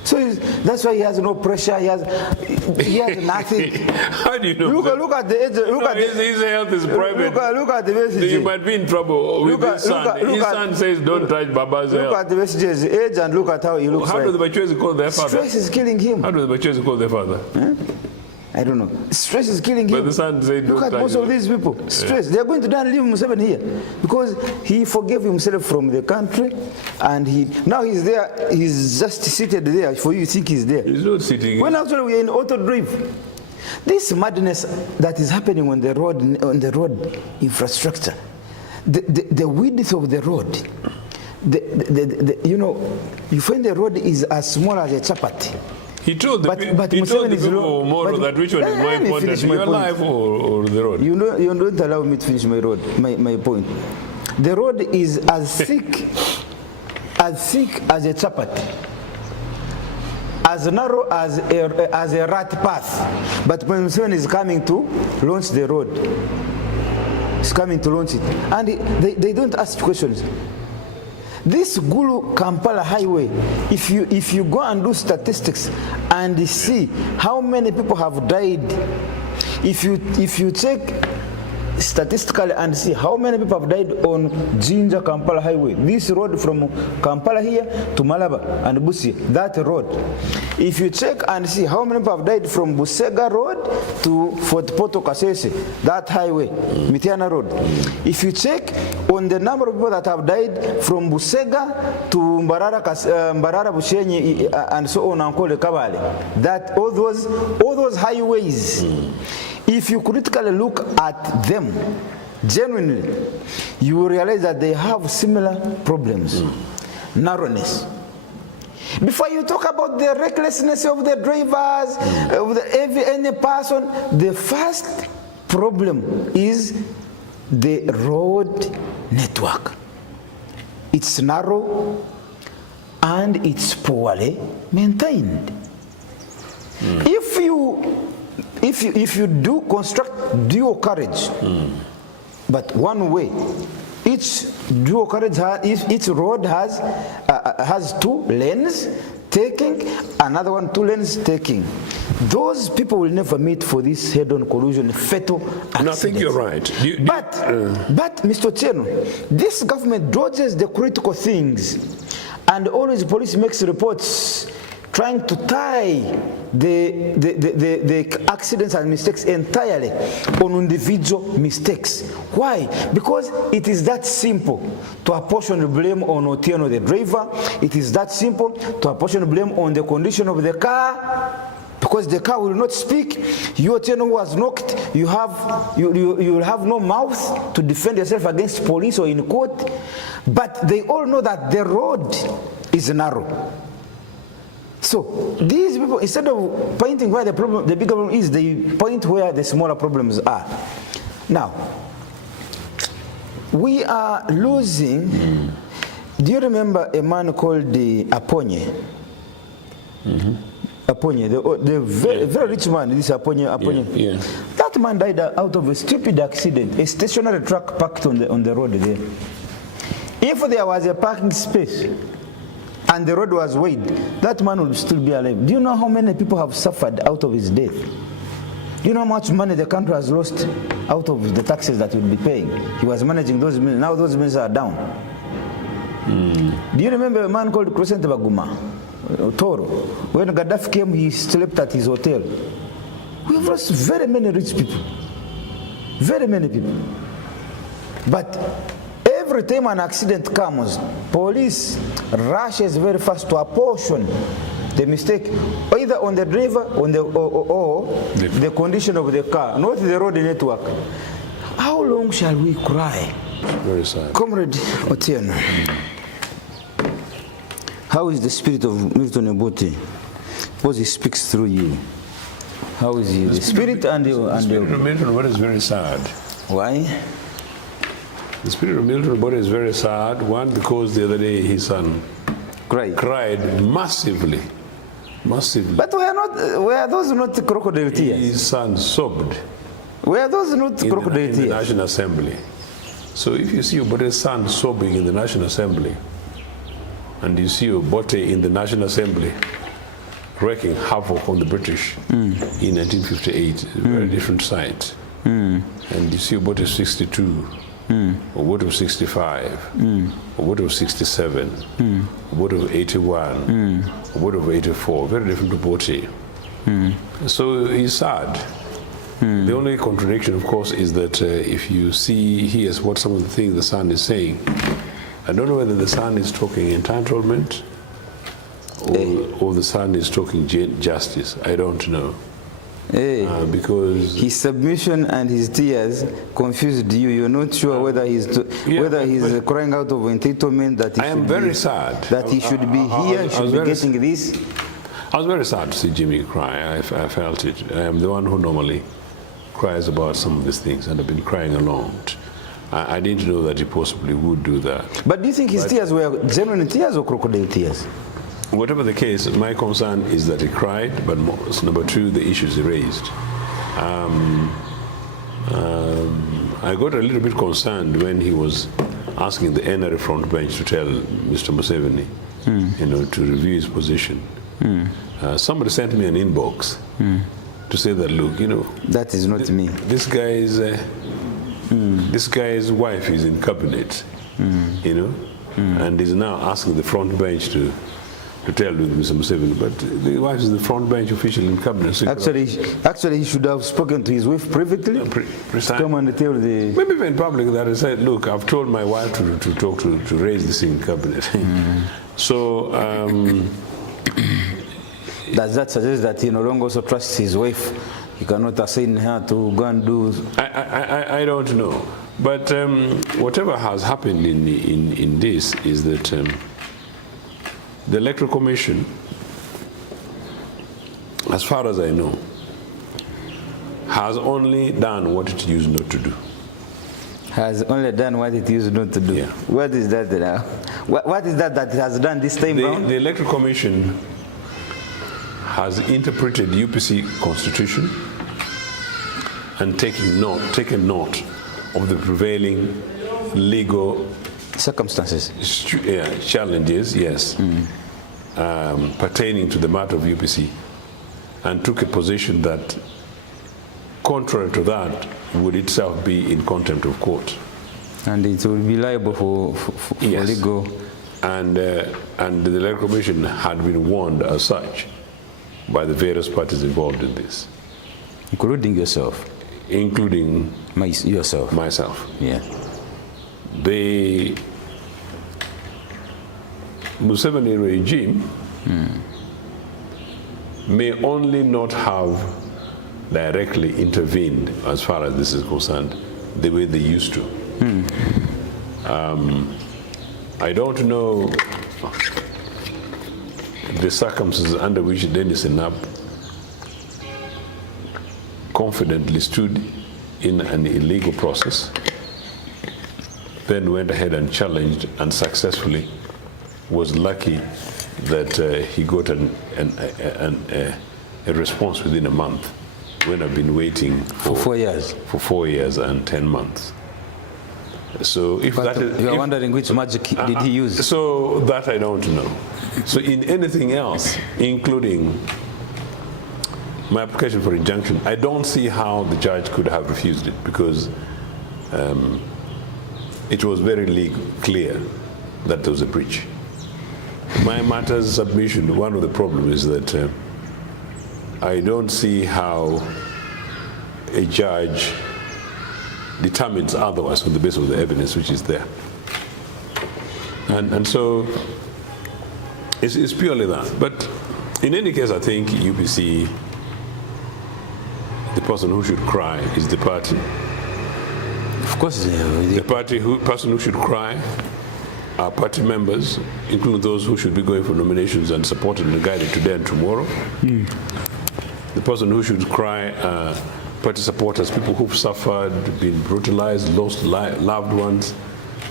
So that's why he has no pressure. He has nothing. How do you know? Look at the age. His health is private. Look at the messages. You might be in trouble with his son. His son says, "Don't touch Baba's health." Look at the messages, age, and look at how he looks. How do the Bachwezi call their father? Stress is killing him. How do the Bachwezi call their father? I don't know. Stress is killing him. But the son said, look at most of these people. Stress. They are going to die and leave Museveni here because he forgave himself from the country, and now he's there. He's just seated there for you. Think he's there? He's not sitting. When actually we are in auto drive. This madness that is happening on the road infrastructure, the width of the road, you find the road is as small as a chapati. He told the people more that which one is more important, your life or the road? You don't allow me to finish my road, my point. The road is as thick as a chapati, as narrow as a rat path. But when Museveni is coming to launch the road, he's coming to launch it, and they don't ask questions. This Gulu Kampala highway, if you go and do statistics and see how many people have died, if you check statistically and see how many people have died on Jinja Kampala Highway. This road from Kampala here to Malaba and Busia, that road. If you check and see how many people have died from Busega Road to Fort Poto Kasese, that highway, Mitiana Road. If you check on the number of people that have died from Busega to Mbarara Bushenyi and so on and call Kabale, that all those highways, if you critically look at them genuinely, you will realize that they have similar problems. Narrowness. Before you talk about the recklessness of the drivers, of any person, the first problem is the road network. It's narrow and it's poorly maintained. If you do construct dual carriage, but one way, each dual carriage each road has 2 lanes taking, another one 2 lanes taking. Those people will never meet for this head-on collision, fatal accident. No, I think you're right. But Mr. Ochieno, this government dodges the critical things, and always police makes reports trying to tie the accidents and mistakes entirely on individual mistakes. Why? Because it is that simple to apportion the blame on Otieno the driver. It is that simple to apportion the blame on the condition of the car, because the car will not speak. You, Otieno, who was knocked, you will have no mouth to defend yourself against police or in court. But they all know that the road is narrow. So these people, instead of pointing where the bigger problem is, they point where the smaller problems are. Now, we are losing. Do you remember a man called Aponye? Aponye, the very rich man, this Aponye. Yeah. That man died out of a stupid accident, a stationary truck parked on the road there. If there was a parking space and the road was wide, that man would still be alive. Do you know how many people have suffered out of his death? Do you know how much money the country has lost out of the taxes that he would be paying? He was managing those millions. Now those millions are down. Do you remember a man called Crescent Baguma, Toro? When Gaddafi came, he slept at his hotel. We have lost very many rich people. Very many people. But every time an accident comes, police rushes very fast to apportion the mistake either on the driver or the condition of the car, not the road network. How long shall we cry? Very sad. Comrade Ochieno, how is the spirit of Milton Obote? Because he speaks through you. How is he? The spirit and the spirit of Milton Obote is very sad. Why? The spirit of Milton Obote is very sad. One, because the other day his son cried massively. But were those not crocodile tears? His son sobbed. Were those not crocodile tears? In the National Assembly. So if you see Obote's son sobbing in the National Assembly, and you see Obote in the National Assembly wreaking havoc on the British in 1958, very different sight. And you see Obote 62, Obote 65, Obote 67, Obote 81, Obote 84, very different Obote. So he's sad. The only contradiction, of course, is that if you hear what some of the things the son is saying, I don't know whether the son is talking entitlement or the son is talking justice. I don't know. Because his submission and his tears confused you. You're not sure whether he's crying out of entitlement, that he I am very sad that he should be here, he should be getting this. I was very sad to see Jimmy cry. I felt it. I am the one who normally cries about some of these things, and I've been crying a lot. I didn't know that he possibly would do that. But do you think his tears were genuine tears or crocodile tears? Whatever the case, my concern is that he cried, but number two, the issues he raised. I got a little bit concerned when he was asking the NRA front bench to tell Mr. Museveni, to review his position. Somebody sent me an inbox to say that, look, that is not me. This guy is This guy's wife is in cabinet, you know, and is now asking the front bench to tell with Mr. Museveni, but the wife is the front bench official in cabinet. So actually, he should have spoken to his wife privately. Come and tell the. Maybe even in public that he said, "Look, I've told my wife to talk to raise this in cabinet." So. Does that suggest that he no longer also trusts his wife? He cannot assign her to go and do. I don't know, but whatever has happened in this is that. The Electoral Commission, as far as I know, has only done what it used not to do. Has only done what it used not to do? Yeah. What is that now? What is that it has done this time round? The Electoral Commission has interpreted the UPC constitution and taken note of the prevailing legal circumstances, challenges, yes, pertaining to the matter of UPC, and took a position that, contrary to that, would itself be in contempt of court. And it will be liable for yes. legal. And the Electoral Commission had been warned as such by the various parties involved in this. Including yourself? Including yourself. Myself. Yeah. The Museveni regime may only not have directly intervened, as far as this is concerned, the way they used to. I don't know the circumstances under which Dennis Enap confidently stood in an illegal process, then went ahead and challenged and successfully was lucky that he got a response within a month, when I've been waiting for 4 years. For 4 years and 10 months. So if but that is, you are wondering which magic did he use? So that I don't know. So in anything else, including my application for injunction, I don't see how the judge could have refused it, because it was very clear that there was a breach. My matter's submission, one of the problems is that I don't see how a judge determines otherwise on the basis of the evidence which is there. And so it's purely that. But in any case, I think UPC, the person who should cry is the party. Of course, the person who should cry are party members, including those who should be going for nominations and supported and guided today and tomorrow. The person who should cry are party supporters, people who've suffered, been brutalized, lost loved ones.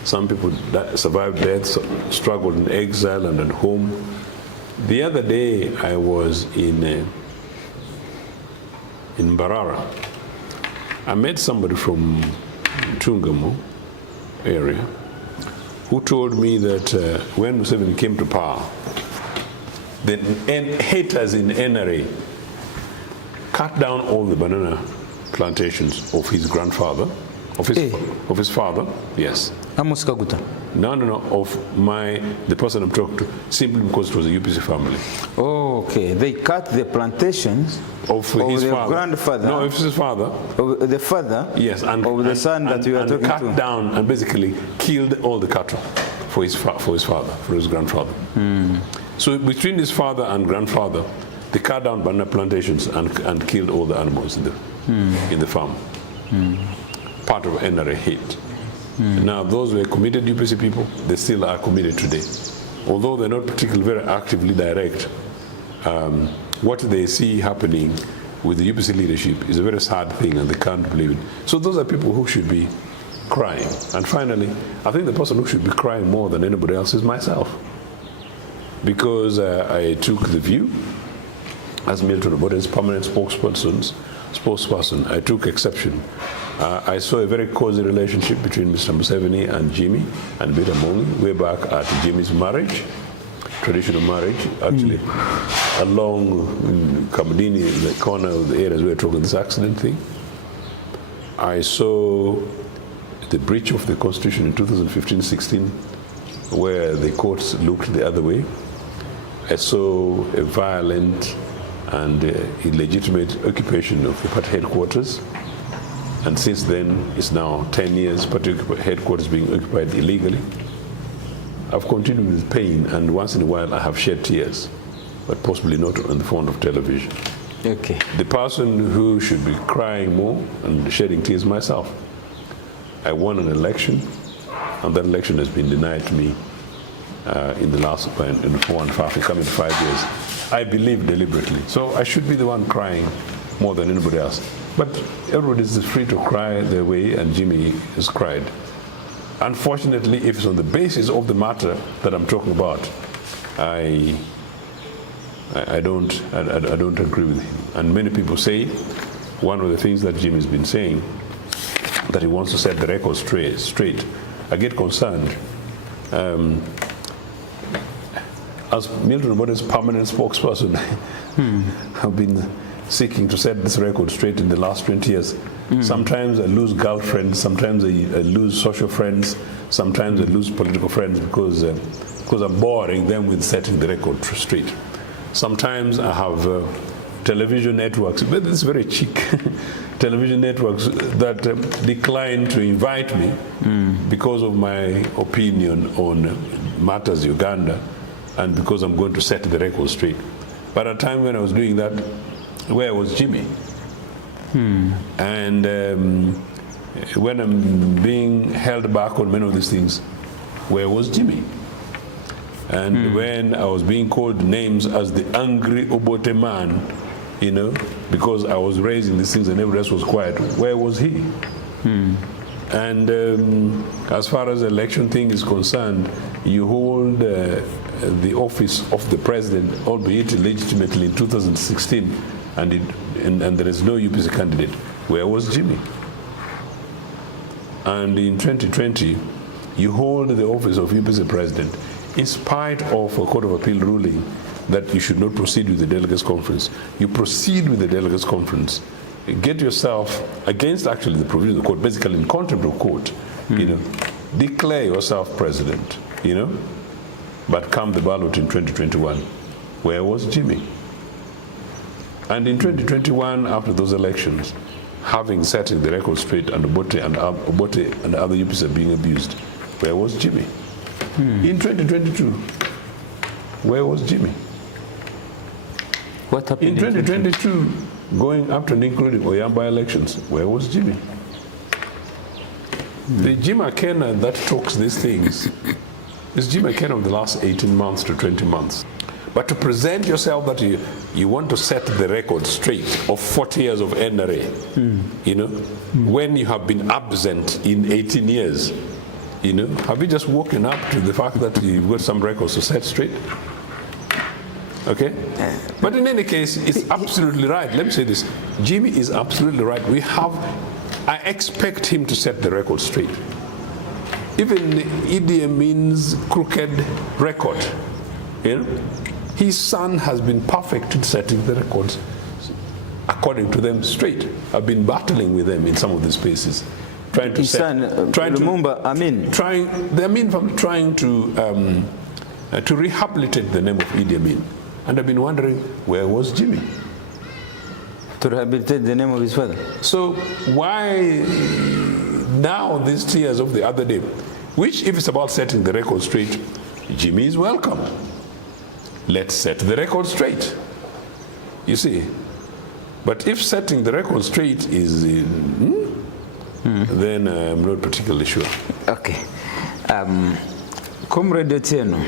Some people that survived death, struggled in exile and at home. The other day I was in Mbarara. I met somebody from Tungamo area who told me that when Museveni came to power, the haters in NRA cut down all the banana plantations of his grandfather, of his father, yes. Amos Kaguta? No, of the person I'm talking to, simply because it was a UPC family. Oh, okay. They cut the plantations of his grandfather. No, of his father. Of the father? Yes, and of the son that you are talking to. Cut down and basically killed all the cattle for his grandfather. So between his father and grandfather, they cut down banana plantations and killed all the animals in the farm. Part of NRA hate. Now, those were committed UPC people, they still are committed today. Although they're not particularly very actively direct, what they see happening with the UPC leadership is a very sad thing, and they can't believe it. So those are people who should be crying. And finally, I think the person who should be crying more than anybody else is myself. Because I took the view, as Milton Obote's permanent spokesperson, I took exception. I saw a very cozy relationship between Mr. Museveni and Jimmy and Beta Mongi way back at Jimmy's marriage, traditional marriage, actually, along Kamadini, the corner of the areas we were talking this accident thing. I saw the breach of the Constitution in 2015-16, where the courts looked the other way. I saw a violent and illegitimate occupation of the party headquarters. And since then, it's now 10 years, party headquarters being occupied illegally. I've continued with pain, and once in a while I have shed tears, but possibly not on the front of television. Okay. The person who should be crying more and shedding tears myself. I won an election, and that election has been denied to me in the last 4.5, coming to 5 years. I believe deliberately. So I should be the one crying more than anybody else. But everybody is free to cry their way, and Jimmy has cried. Unfortunately, if it's on the basis of the matter that I'm talking about, I don't agree with him. And many people say one of the things that Jimmy's been saying, that he wants to set the record straight. I get concerned. As Milton Obote's permanent spokesperson, I've been seeking to set this record straight in the last 20 years. Sometimes I lose girlfriends, sometimes I lose social friends, sometimes I lose political friends because I'm boring them with setting the record straight. Sometimes I have television networks, but it's very cheap, television networks that decline to invite me because of my opinion on matters Uganda and because I'm going to set the record straight. But at a time when I was doing that, where was Jimmy? And when I'm being held back on many of these things, where was Jimmy? And when I was being called names as the angry Obote man, you know, because I was raising these things and everybody else was quiet, where was he? And as far as the election thing is concerned, you hold the office of the president, albeit illegitimately, in 2016, and there is no UPC candidate. Where was Jimmy? And in 2020, you hold the office of UPC president in spite of a Court of Appeal ruling that you should not proceed with the delegates conference. You proceed with the delegates conference. Get yourself, against actually the provision of the court, basically in contempt of court, you know, declare yourself president, you know, but come the ballot in 2021. Where was Jimmy? And in 2021, after those elections, having set the record straight and Obote and other UPs are being abused, where was Jimmy? In 2022, where was Jimmy? What happened in 2022, going up to and including Oyamba elections, where was Jimmy? The Jimmy Akena that talks these things is Jimmy Akena of the last 18 months to 20 months. But to present yourself that you want to set the record straight of 40 years of NRA, you know, when you have been absent in 18 years, you know, have you just woken up to the fact that you've got some records to set straight? Okay? But in any case, it's absolutely right. Let me say this. Jimmy is absolutely right. I expect him to set the record straight. Even Idi Amin's crooked record, you know, his son has been perfect in setting the records, according to them, straight. I've been battling with them in some of these spaces, trying to rehabilitate the name of Idi Amin. And I've been wondering, where was Jimmy? To rehabilitate the name of his father. So why now these tears of the other day, which if it's about setting the record straight, Jimmy is welcome. Let's set the record straight. You see? But if setting the record straight is then I'm not particularly sure. Okay. Comrade Ochieno,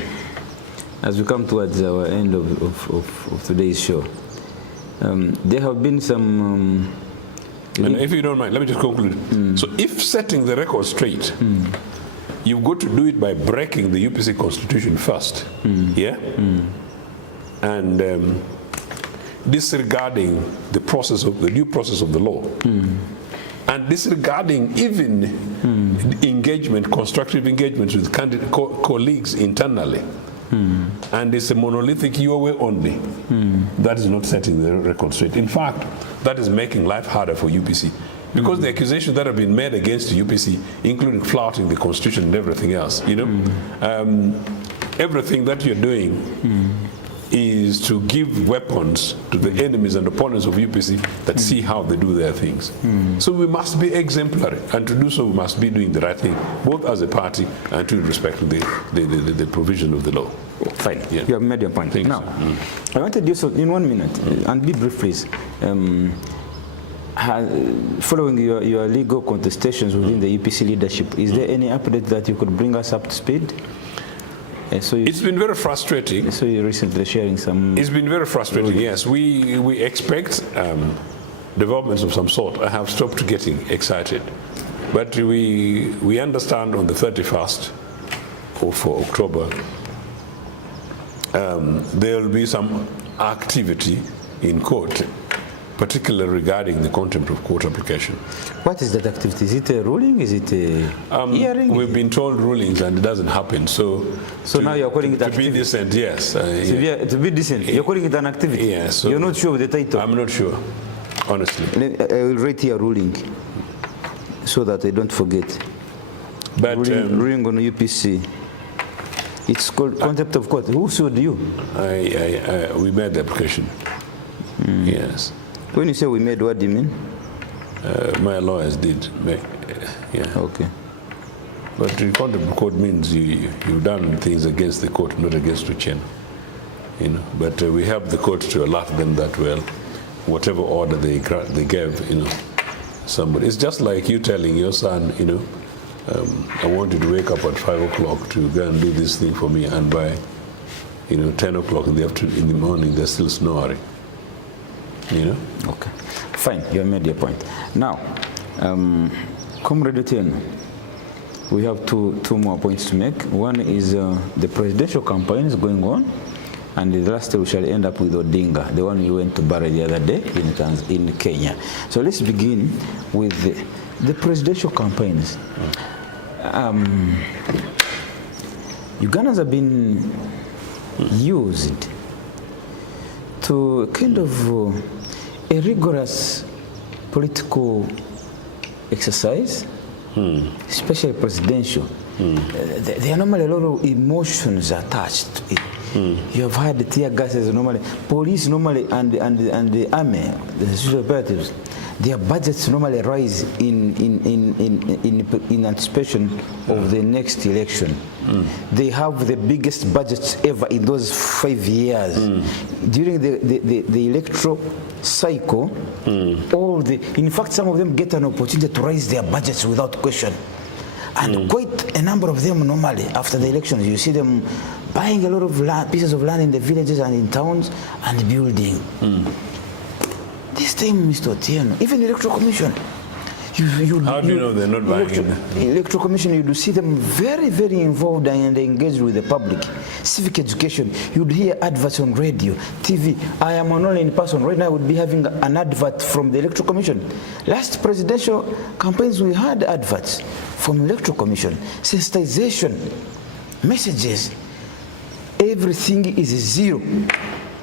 as we come towards our end of today's show, there have been some... and if you don't mind, let me just conclude. So if setting the record straight, you've got to do it by breaking the UPC constitution first, yeah? And disregarding the process of the due process of the law, and disregarding even engagement, constructive engagements with colleagues internally. And it's a monolithic your way only. That is not setting the record straight. In fact, that is making life harder for UPC. Because the accusations that have been made against the UPC, including flouting the Constitution and everything else, you know, everything that you're doing is to give weapons to the enemies and opponents of UPC that see how they do their things. So we must be exemplary, and to do so we must be doing the right thing, both as a party and to respect the provision of the law. Fine, Yeah. you have made your point. Now, I wanted you, so in 1 minute, and be brief please, following your legal contestations within the UPC leadership, is there any update that you could bring us up to speed? So it's been very frustrating. So you're recently sharing some... It's been very frustrating, yes. We expect developments of some sort. I have stopped getting excited. But we understand on the 31st of October, there will be some activity in court, particularly regarding the contempt of court application. What is that activity? Is it a ruling? Is it a hearing? We've been told rulings and it doesn't happen. So now you're calling it activity? To be decent, yes. To be decent, you're calling it an activity? Yes. So you're not sure of the title? I'm not sure, honestly. I will write here ruling so that I don't forget. But ruling on UPC. It's called contempt of court. Who sued you? We made the application. Yes. When you say we made, what do you mean? My lawyers did make, yeah. Okay. But the contempt of court means you've done things against the court, not against Ochieno. You know. But we helped the court to alert them that, well, whatever order they gave, you know, somebody. It's just like you telling your son, you know, I want you to wake up at 5 o'clock to go and do this thing for me, and by, you know, 10 o'clock in the morning, they're still snoring. You know? Okay, fine, you have made your point. Now, Comrade Ochieno, we have two more points to make. One is the presidential campaign is going on, and the last we shall end up with Odinga, the one you went to bury the other day in Kenya. So let's begin with the presidential campaigns. Ugandans have been used to kind of a rigorous political exercise, especially presidential. There are normally a lot of emotions attached to it. You have had the tear gases normally, police normally, and the army, the special operatives. Their budgets normally rise in anticipation of the next election. They have the biggest budgets ever in those 5 years. During the electoral cycle, in fact, some of them get an opportunity to raise their budgets without question. And quite a number of them normally, after the elections, you see them buying a lot of pieces of land in the villages and in towns and building. This time, Mr. Ochieno, even the Electoral Commission. How do you know they're not buying it? Electoral Commission, you do see them very, very involved and engaged with the public. Civic education, you'd hear adverts on radio, TV. I am an online person. Right now I would be having an advert from the Electoral Commission. Last presidential campaigns, we had adverts from the Electoral Commission. Sensitization, messages, everything is zero.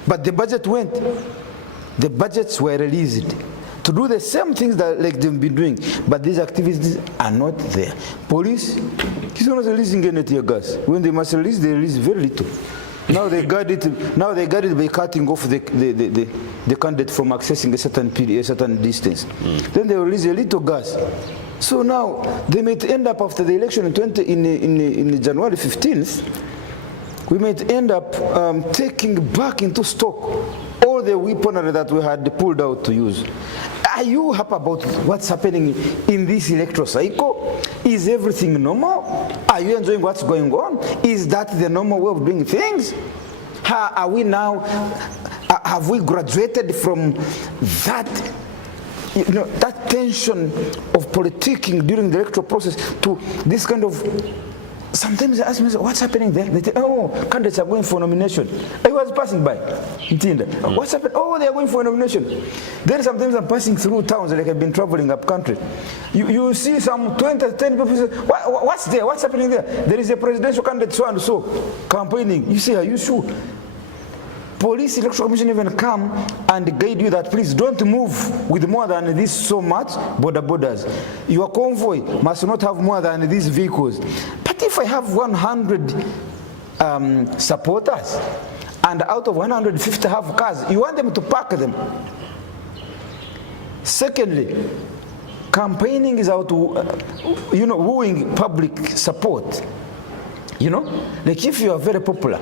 But the budget went. The budgets were released to do the same things that like they've been doing, but these activities are not there. Police is not releasing any tear gas. When they must release, they release very little. Now they got it. Now they got it by cutting off the candidate from accessing a certain period, a certain distance. Then they release a little gas. So now they might end up after the election in January 15th. We might end up taking back into stock all the weaponry that we had pulled out to use. Are you happy about what's happening in this electoral cycle? Is everything normal? Are you enjoying what's going on? Is that the normal way of doing things? Are we now, have we graduated from that, that tension of politicking during the electoral process to this kind of... Sometimes I ask myself, what's happening there? They say, oh, candidates are going for nomination. I was passing by in Tinda. What's happening? Oh, they are going for a nomination. Then sometimes I'm passing through towns like I've been traveling up country. You see some 10 people say, what's there? What's happening there? There is a presidential candidate so and so campaigning. You say, are you sure? Police Electoral Commission even come and guide you that please don't move with more than this so much borders. Your convoy must not have more than these vehicles. But if I have 100 supporters and out of 150 have cars, you want them to park them. Secondly, campaigning is out, wooing public support. Like if you are very popular,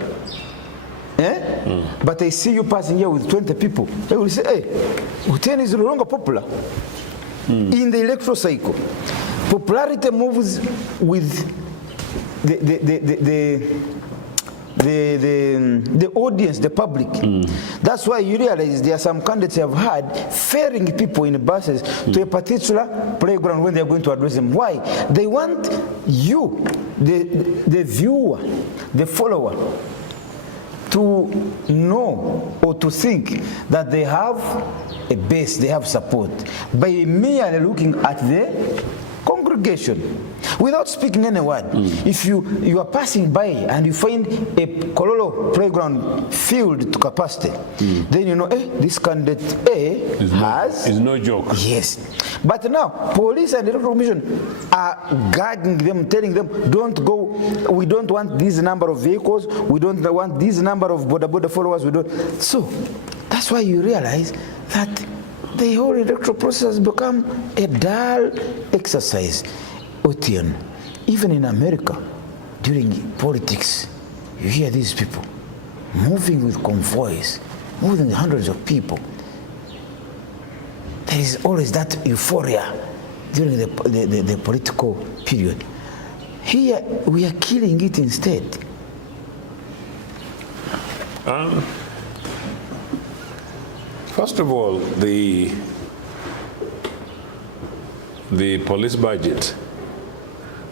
but I see you passing here with 20 people, they will say, hey, Ochieno is no longer popular. In the electoral cycle, popularity moves with the audience, the public. That's why you realize there are some candidates have had ferrying people in buses to a particular playground when they are going to address them. Why? They want you, the viewer, the follower, to know or to think that they have a base, they have support by merely looking at the congregation without speaking any word. If you are passing by and you find a Kololo playground filled to capacity, then you know, this candidate A is no joke. Yes. But now, police and the electoral commission are guarding them, telling them, don't go, we don't want this number of vehicles, we don't want this number of border followers, we don't. So, that's why you realize that the whole electoral process has become a dull exercise. Ochieno, even in America, during politics, you hear these people moving with convoys, moving hundreds of people. There is always that euphoria during the political period. Here, we are killing it instead. First of all, the police budget.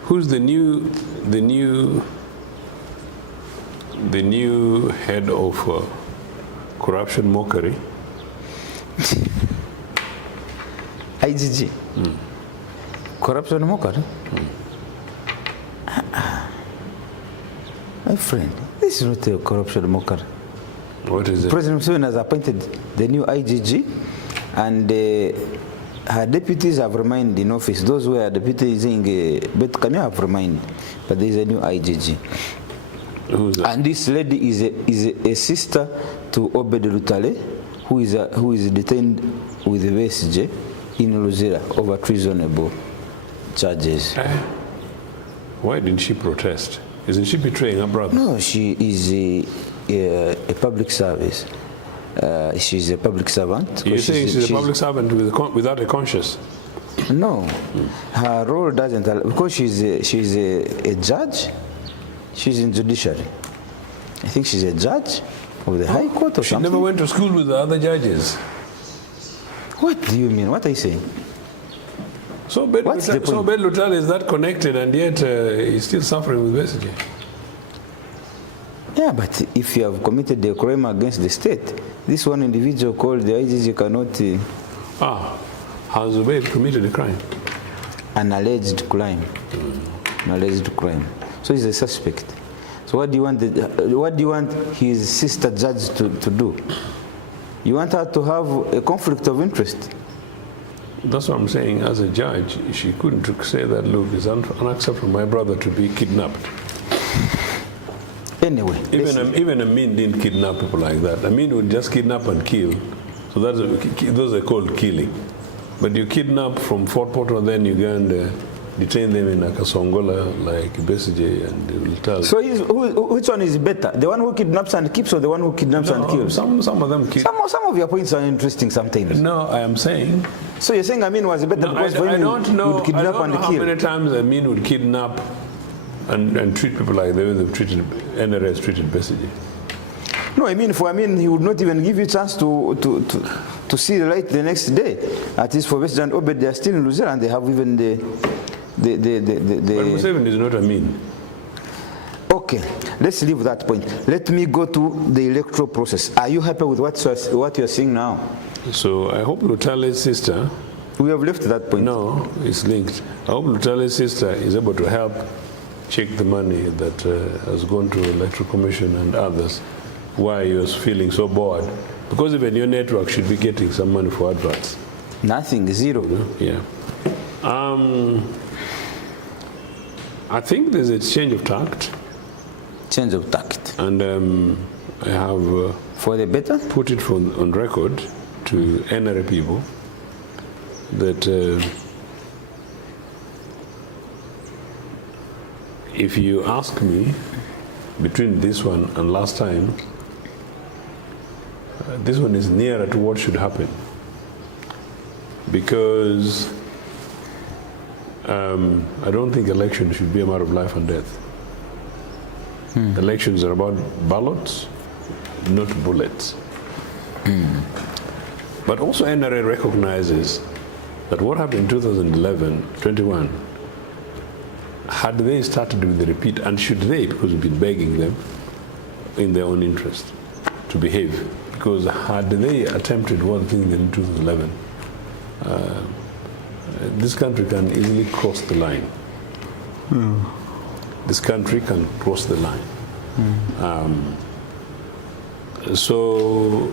Who's the new head of corruption mockery? IGG. Corruption mockery? My friend, this is not a corruption mockery. What is it? President Museveni has appointed the new IGG, and her deputies have remained in office. Those who are deputies in Bet Kanya have remained, but there is a new IGG. Who's that? And this lady is a sister to Obed Lutale, who is detained with the VSJ in Luzira over treasonable charges. Why didn't she protest? Isn't she betraying her brother? No, she is a public service. She's a public servant. You're saying she's a public servant without a conscience? No, her role doesn't, because she's a judge. She's in judiciary. I think she's a judge of the High Court or she something. Never went to school with the other judges. What do you mean? What are you saying? So Ben Lutale is that connected, and yet he's still suffering with basically. Yeah, but if you have committed a crime against the state, this one individual called the IGG cannot... has Obed committed a crime? An alleged crime. An alleged crime. So he's a suspect. So what do you want his sister judge to do? You want her to have a conflict of interest? That's what I'm saying. As a judge, she couldn't say that, look, it's unacceptable for my brother to be kidnapped. Anyway, even Amin didn't kidnap people like that. Amin would just kidnap and kill. So those are called killing. But you kidnap from Fort Portal, then you go and detain them in Kasongola, like Besije, and they will tell. So which one is better? The one who kidnaps and keeps, or the one who kidnaps and kills? Some of them kill. Some of your points are interesting sometimes. No, I am saying. So you're saying Amin was better because when he would kidnap and kill? How many times Amin would kidnap and treat people like the way they've treated NRS treated Besije? No, I mean, for Amin, he would not even give you a chance to see the light the next day. At least for Besije and Obed, they are still in Luzira, and they have even the But Museveni is not Amin. Okay, let's leave that point. Let me go to the electoral process. Are you happy with what you're seeing now? So I hope Lutale's sister... We have left that point. No, it's linked. I hope Lutale's sister is able to help check the money that has gone to the Electoral Commission and others why you're feeling so bored. Because even your network should be getting some money for adverts. Nothing, zero. Yeah. I think there's a change of tact. Change of tact. And I have for the better? Put it on record to NRA people that if you ask me between this one and last time, this one is nearer to what should happen, because I don't think elections should be a matter of life and death. Elections are about ballots, not bullets. But also NRA recognizes that what happened in 2011-21, had they started with the repeat, and should they, because we've been begging them in their own interest to behave, because had they attempted one thing in 2011, this country can easily cross the line. This country can cross the line. So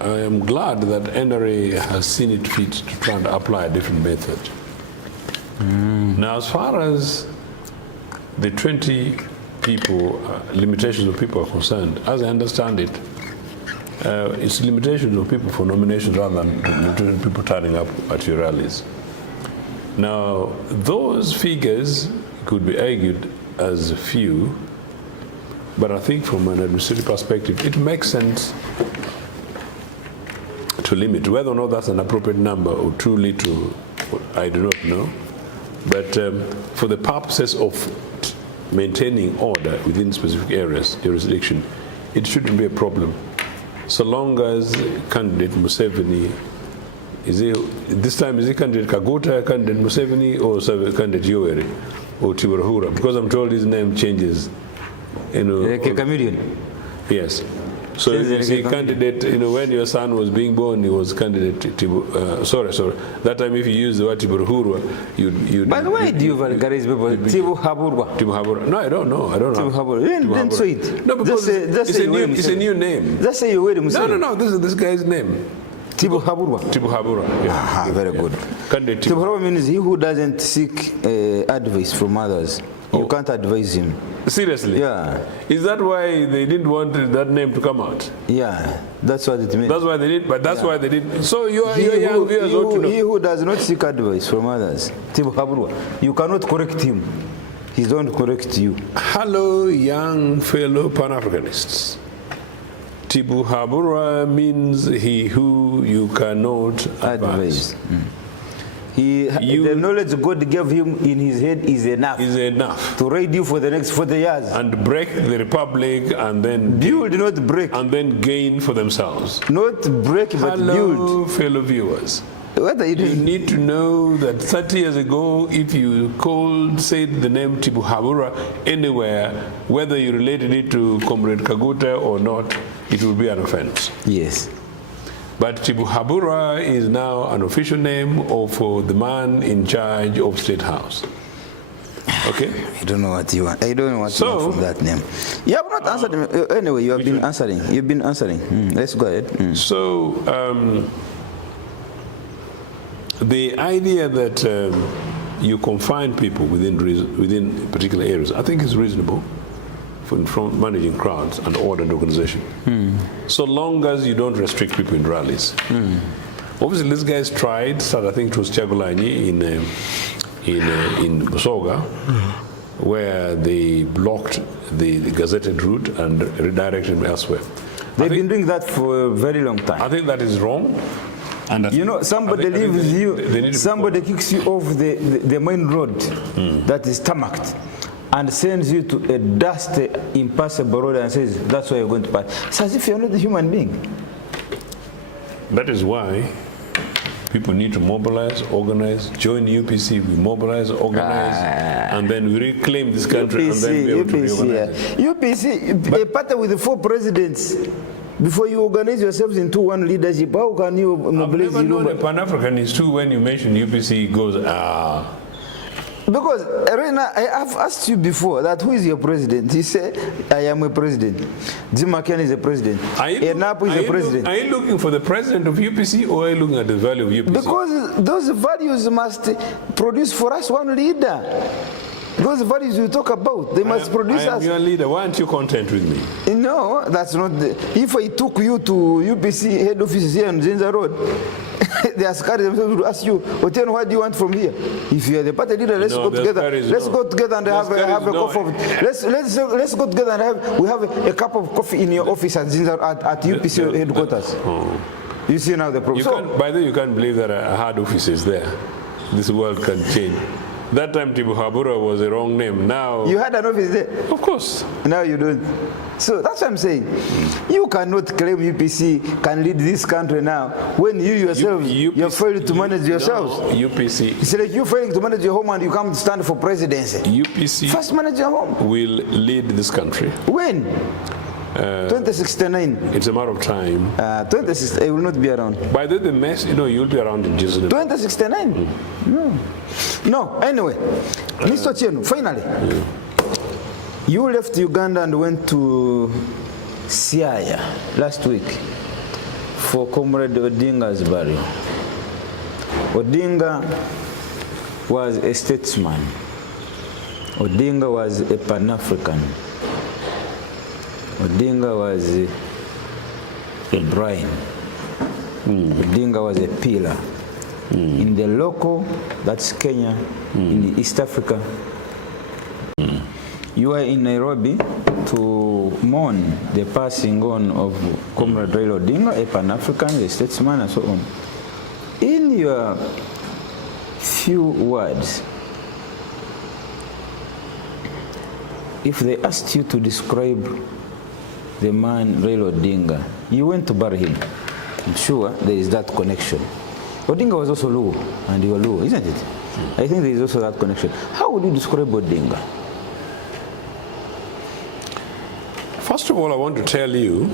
I am glad that NRA has seen it fit to try and apply a different method. Now, as far as the 20 people, limitations of people are concerned, as I understand it, it's limitations of people for nominations rather than people turning up at your rallies. Now, those figures could be argued as few, but I think from an administrative perspective, it makes sense to limit. Whether or not that's an appropriate number or too little, I do not know. But for the purposes of maintaining order within specific areas, jurisdiction, it shouldn't be a problem. So long as candidate Museveni, this time is he candidate Kaguta, candidate Museveni, or candidate Yoweri, or Tiburahura? Because I'm told his name changes. Like a chameleon. Yes. So you see, candidate, when your son was being born, he was candidate sorry. That time if you use the word Tiburahura, you. By the way, do you vulgarize people? Tibuhaburwa. Tibuhaburwa. No, I don't know. Tibuhaburwa. Then say it. No, because it's a new name. Just say Yoweri Museveni. No. This is this guy's name. Tibuhaburwa. Tibuhaburwa. Yeah. Very good. Tibuhaburwa means he who doesn't seek advice from others. You can't advise him. Seriously? Yeah. Is that why they didn't want that name to come out? Yeah, that's what it means. That's why they did, but that's why they did. So your young viewers ought to know. He who does not seek advice from others, Tibuhaburwa, you cannot correct him. He don't correct you. Hello, young fellow Pan-Africanists. Tibuhaburwa means he who you cannot advise. The knowledge God gave him in his head is enough. Is enough to raid you for the next 40 years and break the republic, and then build, not break, and then gain for themselves. Not break, but build. Hello, fellow viewers. What are you doing? You need to know that 30 years ago, if you said the name Tibuhaburwa anywhere, whether you related it to Comrade Kaguta or not, it would be an offense. Yes. But Tibuhaburwa is now an official name of the man in charge of State House. Okay? I don't know what you want. I don't know what you want from that name. You have not answered. Anyway, you have been answering. You've been answering. Let's go ahead. So, the idea that you confine people within particular areas, I think is reasonable. From managing crowds and order and organization, so long as you don't restrict people in rallies. Obviously, these guys tried. So I think it was Chagulanyi in Busoga, where they blocked the gazetted route and redirected them elsewhere. They've been doing that for a very long time. I think that is wrong. And somebody leaves you. Somebody kicks you off the main road that is tarmacked, and sends you to a dusty, impassable road and says, that's where you're going to pass. It's as if you're not a human being. That is why people need to mobilize, organize, join UPC, we mobilize, organize, and then we reclaim this country, UPC, and then be able to reorganize it. UPC, a party with 4 presidents. Before you organize yourselves into one leadership, how can you mobilize? I've never known a Pan-Africanist too, when you mention UPC, goes, Because Arena, I have asked you before that who is your president? He said, I am a president. Jimmy Akena is a president. Enapu is a president. Are you looking for the president of UPC or are you looking at the value of UPC? Because those values must produce for us one leader. Those values you talk about, they must produce us. I am your leader. Why aren't you content with me? No, that's not the... If I took you to UPC head office here on Zenza Road, they ask themselves to ask you, Ochieno, what do you want from here? If you are the party leader, let's go together. Let's go together and have a coffee. Let's go together and have a cup of coffee in your office at Zenza at UPC headquarters. You see now the problem. By the way, you can't believe that I had offices there. This world can change. That time Tibuhabura was a wrong name. Now you had an office there. Of course. Now you don't. So that's what I'm saying. You cannot claim UPC can lead this country now when you yourself you failed to manage yourselves. No, UPC. It's like you failing to manage your home and you come to stand for presidency. UPC first manage your home. Will lead this country. When? 2069. It's a matter of time. 2069, I will not be around. By the mess, you'll be around in Jesus' name. 2069? No. Anyway, Mr. Ochieno, finally, you left Uganda and went to Siaya last week for Comrade Odinga's burial. Odinga was a statesman. Odinga was a Pan-African. Odinga was a brain. Odinga was a pillar. In the local, that's Kenya, in East Africa. You are in Nairobi to mourn the passing on of Comrade Raila Odinga, a Pan-African, a statesman, and so on. In your few words, if they asked you to describe the man Raila Odinga, you went to bury him. I'm sure there is that connection. Odinga was also Luo, and you are Luo, isn't it? I think there is also that connection. How would you describe Odinga? First of all, I want to tell you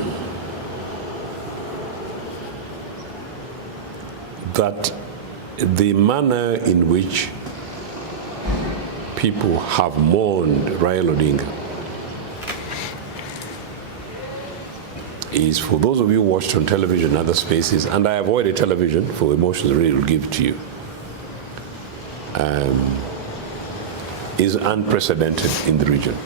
that the manner in which people have mourned Raila Odinga is, for those of you who watched on television and other spaces, and I avoided television for emotions really will give it to you, is unprecedented in the region.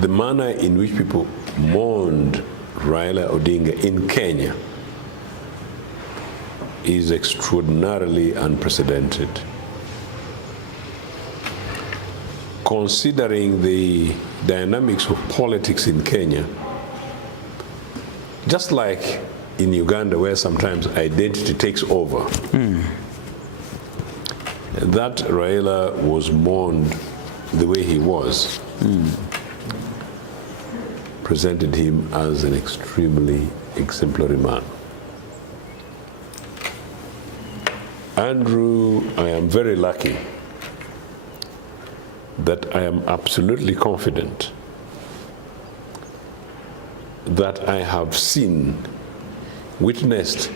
The manner in which people mourned Raila Odinga in Kenya is extraordinarily unprecedented. Considering the dynamics of politics in Kenya, just like in Uganda where sometimes identity takes over, that Raila was mourned the way he was, presented him as an extremely exemplary man. Andrew, I am very lucky that I am absolutely confident that I have seen, witnessed,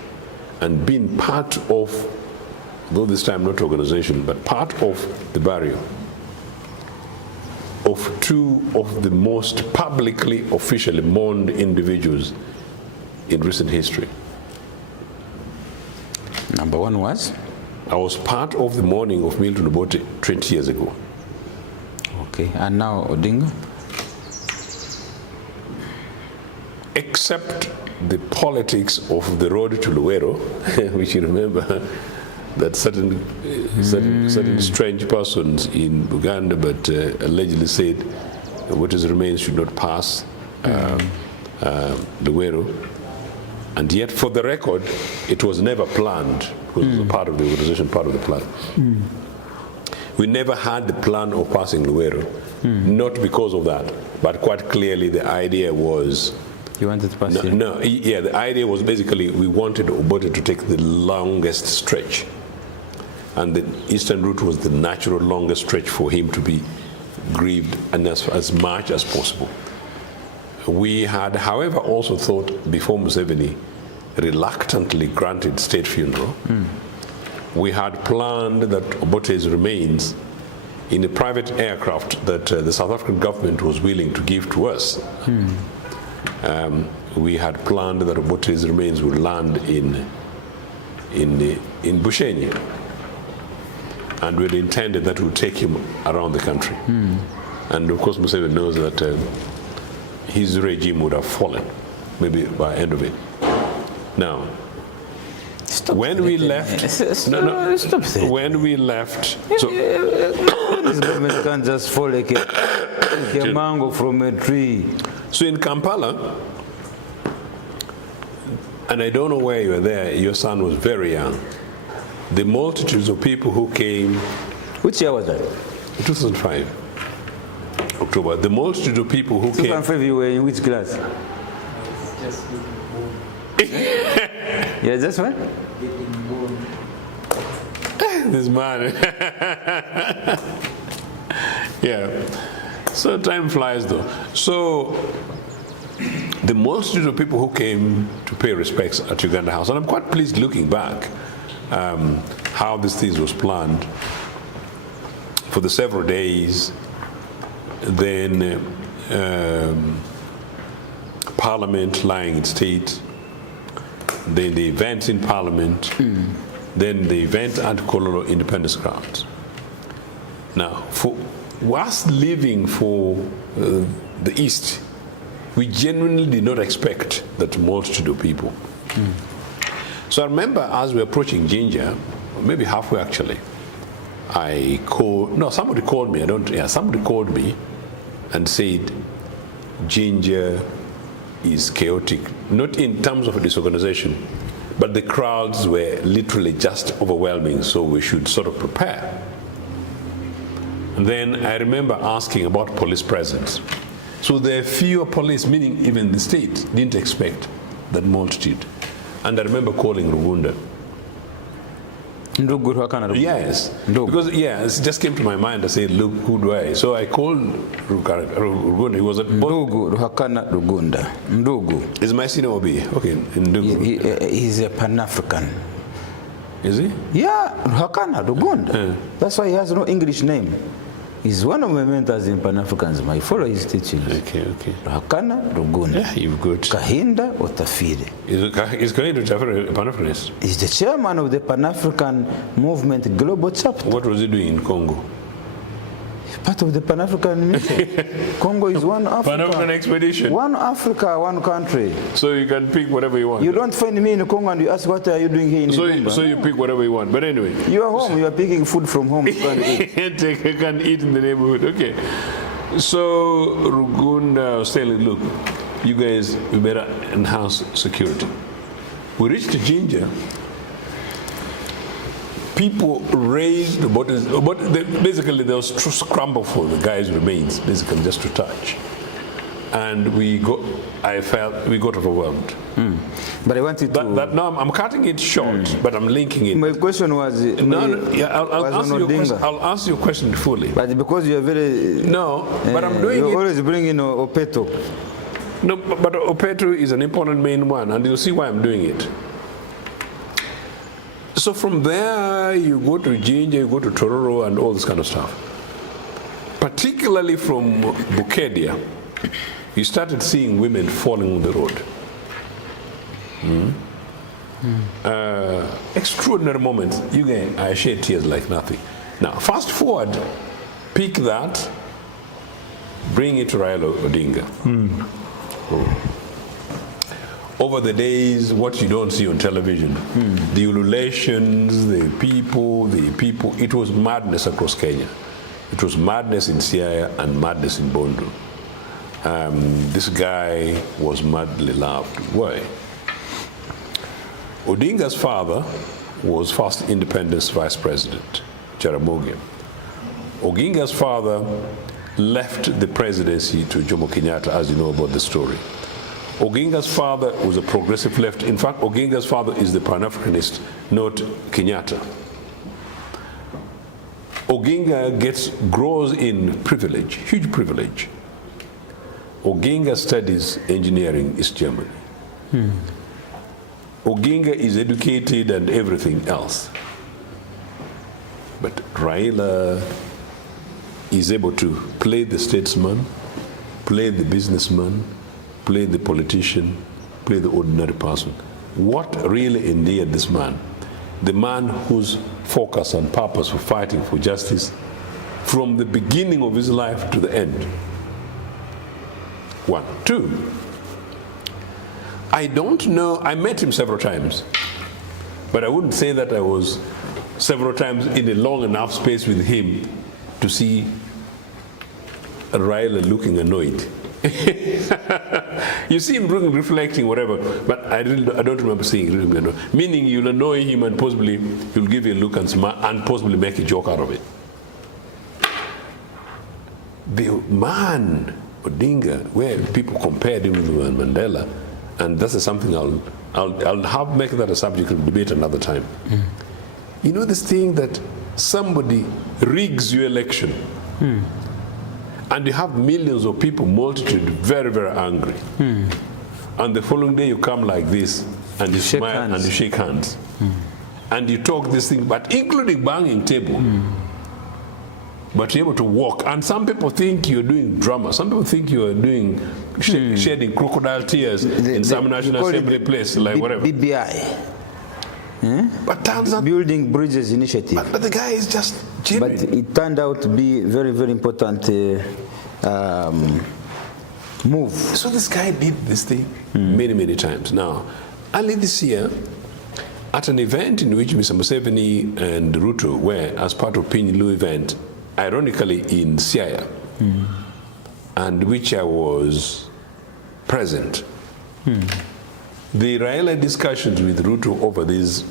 and been part of, though this time not organization, but part of the burial of two of the most publicly, officially mourned individuals in recent history. Number one was? I was part of the mourning of Milton Obote 20 years ago. Okay, and now Odinga? Except the politics of the road to Luwero, which you remember that certain strange persons in Uganda, but allegedly said what is remains should not pass Luwero. And yet, for the record, it was never planned. It was a part of the organization, part of the plan. We never had the plan of passing Luwero, not because of that, but quite clearly the idea was... You wanted to pass it? Yeah, the idea was basically we wanted Obote to take the longest stretch. And the eastern route was the natural longest stretch for him to be grieved and as much as possible. We had, however, also thought before Museveni reluctantly granted state funeral, we had planned that Obote's remains in a private aircraft that the South African government was willing to give to us. We had planned that Obote's remains would land in Bushenyi, and we had intended that we would take him around the country. And of course Museveni knows that his regime would have fallen, maybe by the end of it. Now, when we left, when we left, so this government can't just fall like a mango from a tree. So in Kampala, and I don't know where you were there, your son was very young. The multitudes of people who came. Which year was that? 2005, October. The multitude of people who came. 2005, you were in which class? Yeah, just what? This man. Yeah. So time flies though. So the multitude of people who came to pay respects at Uganda House, and I'm quite pleased looking back how this thing was planned for the several days, then Parliament lying in state, then the events in Parliament, then the event at Kololo Independence Grounds. Now, for us living for the East, we genuinely did not expect that multitude of people. So I remember as we were approaching Jinja, maybe halfway actually, somebody called me, somebody called me and said, Jinja is chaotic, not in terms of disorganization, but the crowds were literally just overwhelming, so we should sort of prepare. And then I remember asking about police presence. So there are fewer police, meaning even the state didn't expect that multitude. And I remember calling Rugunda. Yes, because it just came to my mind. I said, look, who do I? So I called Rugunda. He was at Ndugu Ruhakana Rugunda. Ndugu. Is my senior OB? Okay, Ndugu. He's a Pan-African. Is he? Yeah, Ruhakana Rugunda. That's why he has no English name. He's one of my mentors in Pan-Africanism. I follow his teachings. Okay. Ruhakana Rugunda. Yeah, you've got. Kahinda Otafire. Is Kahinda Pan-Africanist? He's the chairman of the Pan-African Movement Global Chapter. What was he doing in Congo? Part of the Pan-African mission. Congo is one Africa. Pan-African expedition. One Africa, one country. So you can pick whatever you want. You don't find me in Congo and you ask, what are you doing here in Uganda? So you pick whatever you want. But anyway. You are home. You are picking food from home. You can eat. I can eat in the neighborhood. Okay. So Rugunda was saying, look, you guys, we better enhance security. We reached Jinja. People raised the bodies, but basically there was true scramble for the guy's remains, basically just to touch. And we got overwhelmed. But I wanted to... Now I'm cutting it short, but I'm linking it. My question was... I'll answer your question fully. But because you are very... No, but I'm doing it... You always bring in Opeto. No, but Opeto is an important main one, and you'll see why I'm doing it. So from there, you go to Jinja, you go to Tororo, and all this kind of stuff. Particularly from Bukedia, you started seeing women falling on the road. Extraordinary moments. I shed tears like nothing. Now, fast forward, pick that, bring it to Raila Odinga. Over the days, what you don't see on television, the ululations, the people, it was madness across Kenya. It was madness in Siaya and madness in Bondo. This guy was madly loved. Why? Odinga's father was first independence vice president, Jaramogi. Odinga's father left the presidency to Jomo Kenyatta, as you know about the story. Oginga's father was a progressive left. In fact, Oginga's father is the Pan-Africanist, not Kenyatta. Oginga grows in privilege, huge privilege. Oginga studies engineering in East Germany. Oginga is educated and everything else. But Raila is able to play the statesman, play the businessman, play the politician, play the ordinary person. What really endeared this man? The man whose focus and purpose for fighting for justice from the beginning of his life to the end. 1. 2, I don't know, I met him several times, but I wouldn't say that I was several times in a long enough space with him to see Raila looking annoyed. You see him reflecting, whatever, but I don't remember seeing him annoyed. Meaning you'll annoy him and possibly he'll give you a look and possibly make a joke out of it. The man, Odinga, where people compared him with Mandela, and this is something I'll make that a subject of debate another time. You know this thing that somebody rigs your election, and you have millions of people, multitude, very, very angry. And the following day you come like this, and you smile and you shake hands. And you talk this thing, but including banging table. But you're able to walk. And some people think you're doing drama. Some people think you're doing shedding crocodile tears in some National Assembly place, like whatever. BBI. But turns out, Building Bridges Initiative. But the guy is just genuine. But it turned out to be very, very important move. So this guy did this thing many, many times. Now, early this year, at an event in which Mr. Museveni and Ruto were as part of Pinyilu event, ironically in Siaya, and which I was present. The Raila discussions with Ruto over this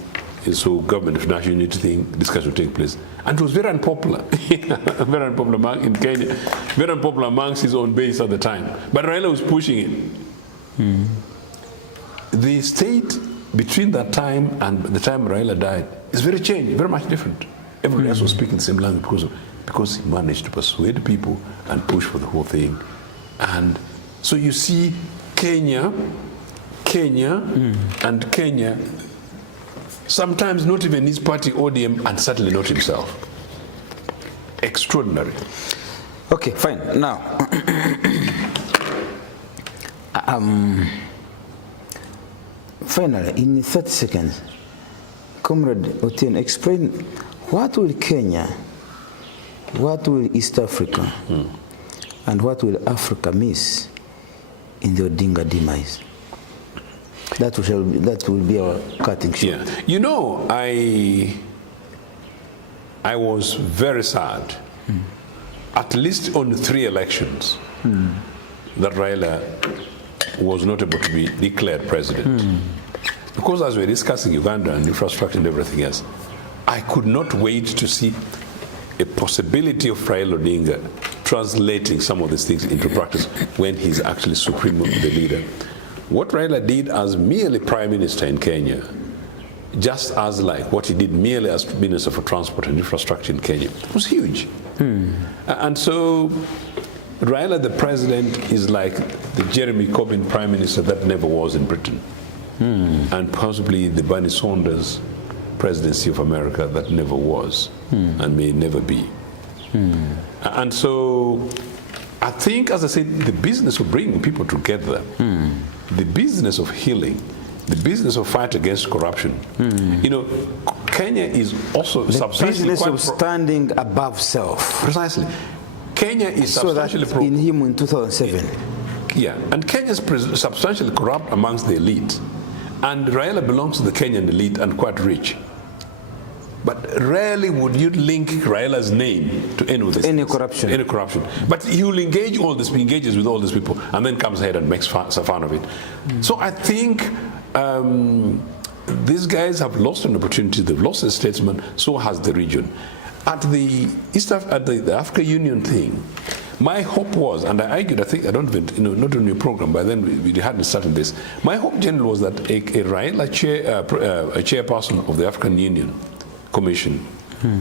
government of national unity thing, discussion take place. And it was very unpopular. Very unpopular in Kenya, very unpopular amongst his own base at the time. But Raila was pushing it. The state between that time and the time Raila died is very changed, very much different. Everybody else was speaking the same language because he managed to persuade people and push for the whole thing. And so you see Kenya, and Kenya, sometimes not even his party ODM, and certainly not himself. Extraordinary. Okay, fine. Now, finally, in 30 seconds, Comrade Ochieno, explain what will Kenya, what will East Africa, and what will Africa miss in the Odinga demise? That will be our cutting short. Yeah. You know, I was very sad, at least on 3 elections, that Raila was not able to be declared president. Because as we're discussing Uganda and infrastructure and everything else, I could not wait to see a possibility of Raila Odinga translating some of these things into practice when he's actually supreme the leader. What Raila did as merely Prime Minister in Kenya, just as like what he did merely as Minister for Transport and Infrastructure in Kenya, was huge. And so Raila, the president, is like the Jeremy Corbyn Prime Minister that never was in Britain. And possibly the Bernie Sanders presidency of America that never was and may never be. And so I think, as I said, the business of bringing people together, the business of healing, the business of fight against corruption. You know, Kenya is also substantially business of standing above self. Precisely. Kenya is substantially in him in 2007. Yeah, and Kenya is substantially corrupt amongst the elite. And Raila belongs to the Kenyan elite and quite rich. But rarely would you link Raila's name to any of this. Any corruption. Any corruption. But he will engage all this, engages with all these people, and then comes ahead and makes fun of it. So I think these guys have lost an opportunity. They've lost a statesman. So has the region. At the Africa Union thing, my hope was, and I argued, I think, I don't even, not on your program, but then we hadn't started this. My hope generally was that a Raila a chairperson of the African Union Commission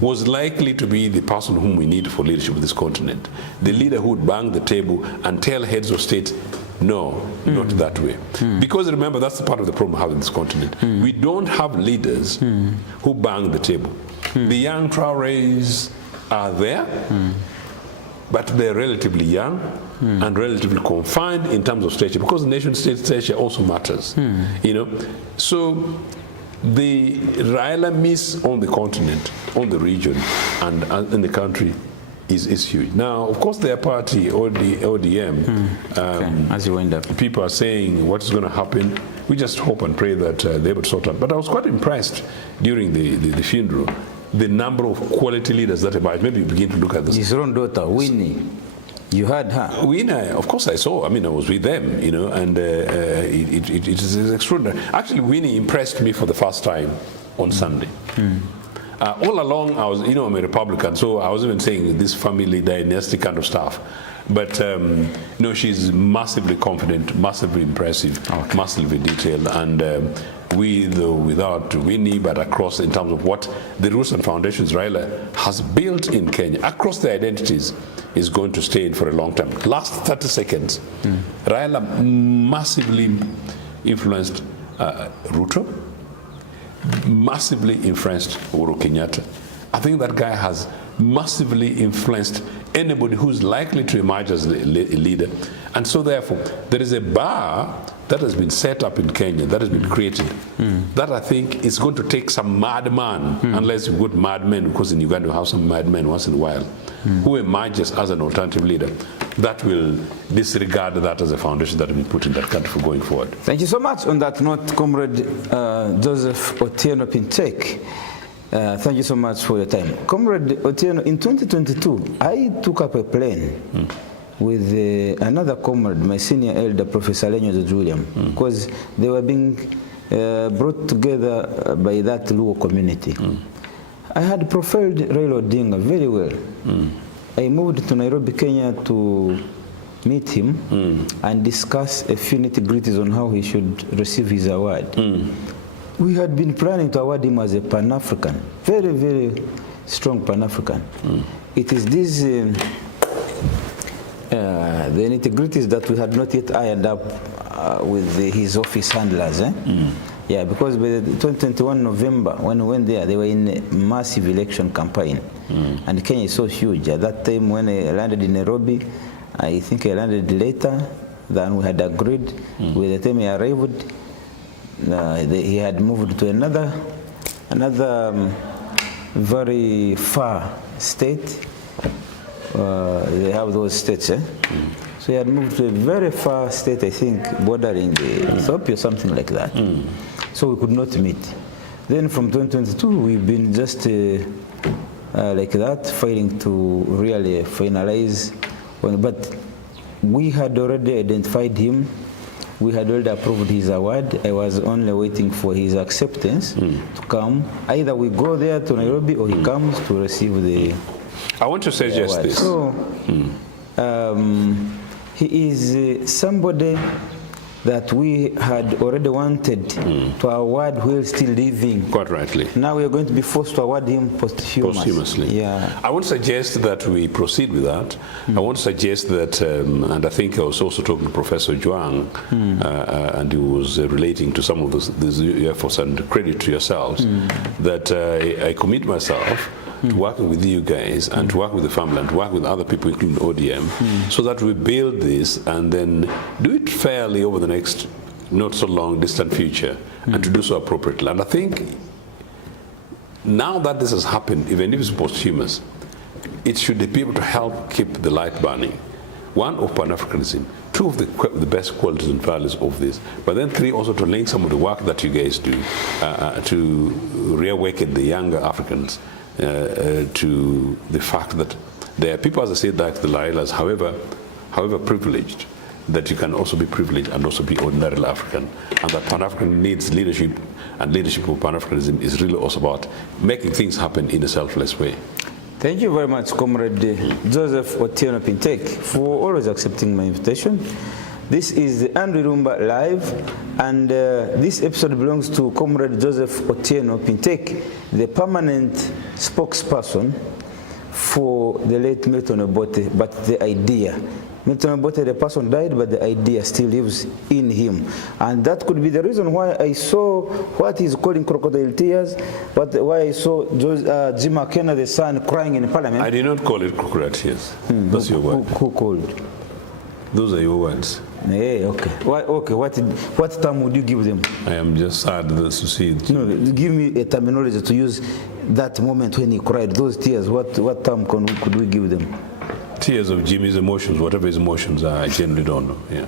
was likely to be the person whom we need for leadership of this continent. The leader who would bang the table and tell heads of state, no, not that way. Because remember, that's the part of the problem we have in this continent. We don't have leaders who bang the table. The young Traorés are there, but they're relatively young and relatively confined in terms of stature, because nation-state stature also matters. You know, so the Raila miss on the continent, on the region, and in the country is huge. Now, of course, their party, ODM, as you wind up, people are saying what is going to happen. We just hope and pray that they would sort out. But I was quite impressed during the funeral, the number of quality leaders that emerged. Maybe you begin to look at this. His own daughter, Winnie. You heard her? Winnie, of course I saw. I mean, I was with them, you know, and it is extraordinary. Actually, Winnie impressed me for the first time on Sunday. All along, I was, you know, I'm a Republican, so I was even saying this family dynasty kind of stuff. But, you know, she's massively confident, massively impressive, massively detailed, and with or without Winnie, but across in terms of what the roots and foundations Raila has built in Kenya, across the identities, is going to stay in for a long time. Last 30 seconds, Raila massively influenced Ruto, massively influenced Uhuru Kenyatta. I think that guy has massively influenced anybody who's likely to emerge as a leader. And so therefore, there is a bar that has been set up in Kenya, that has been created, that I think is going to take some madman, unless you've got madmen, because in Uganda we have some madmen once in a while, who emerges as an alternative leader, that will disregard that as a foundation that will be put in that country for going forward. Thank you so much. On that note, Comrade Joseph Ochieno Pintek, thank you so much for your time. Comrade Ochieno, in 2022, I took up a plane with another comrade, my senior elder, Professor Lenyo William, because they were being brought together by that Luo community. I had profiled Raila Odinga very well. I moved to Nairobi, Kenya to meet him and discuss a few nitty-gritties on how he should receive his award. We had been planning to award him as a Pan-African, very, very strong Pan-African. It is this, the nitty-gritties that we had not yet ironed up with his office handlers. Yeah, because by the 2021 November, when we went there, they were in a massive election campaign. And Kenya is so huge. At that time, when I landed in Nairobi, I think I landed later than we had agreed. By the time he arrived, he had moved to another very far state. They have those states, So he had moved to a very far state, I think, bordering Ethiopia, something like that. So we could not meet. Then from 2022, we've been just like that, fighting to really finalize. But we had already identified him. We had already approved his award. I was only waiting for his acceptance to come. Either we go there to Nairobi or he comes to receive the I want to suggest this. So, he is somebody that we had already wanted to award while still living. Quite rightly. Now we are going to be forced to award him posthumously. Yeah. I won't suggest that we proceed with that. I won't suggest that, and I think I was also talking to Professor Juang, and he was relating to some of these efforts, and credit to yourselves, that I commit myself to working with you guys and to work with the family and to work with other people, including ODM, so that we build this and then do it fairly over the next not so long distant future, and to do so appropriately. And I think now that this has happened, even if it's posthumous, it should be able to help keep the light burning. One, of Pan-Africanism. Two, of the best qualities and values of this. But then three, also to link some of the work that you guys do to reawaken the younger Africans to the fact that there are people, as I said, like the Lailas, however privileged, that you can also be privileged and also be ordinarily African, and that Pan-African needs leadership, and leadership of Pan-Africanism is really also about making things happen in a selfless way. Thank you very much, Comrade Joseph Ochieno Pintek, for always accepting my invitation. This is the Andrew Rumba Live, and this episode belongs to Comrade Joseph Ochieno Pintek, the permanent spokesperson for the late Milton Obote, but the idea. Milton Obote, the person died, but the idea still lives in him. And that could be the reason why I saw what he's calling crocodile tears, but why I saw Jimmy Akena, the son, crying in parliament. I did not call it crocodile tears. That's your word. Who called? Those are your words. Yeah, okay. Okay, what term would you give them? I am just sad to see it. No, give me a terminology to use that moment when he cried, those tears. What term could we give them? Tears of Jimmy's emotions, whatever his emotions are, I generally don't know. Yeah.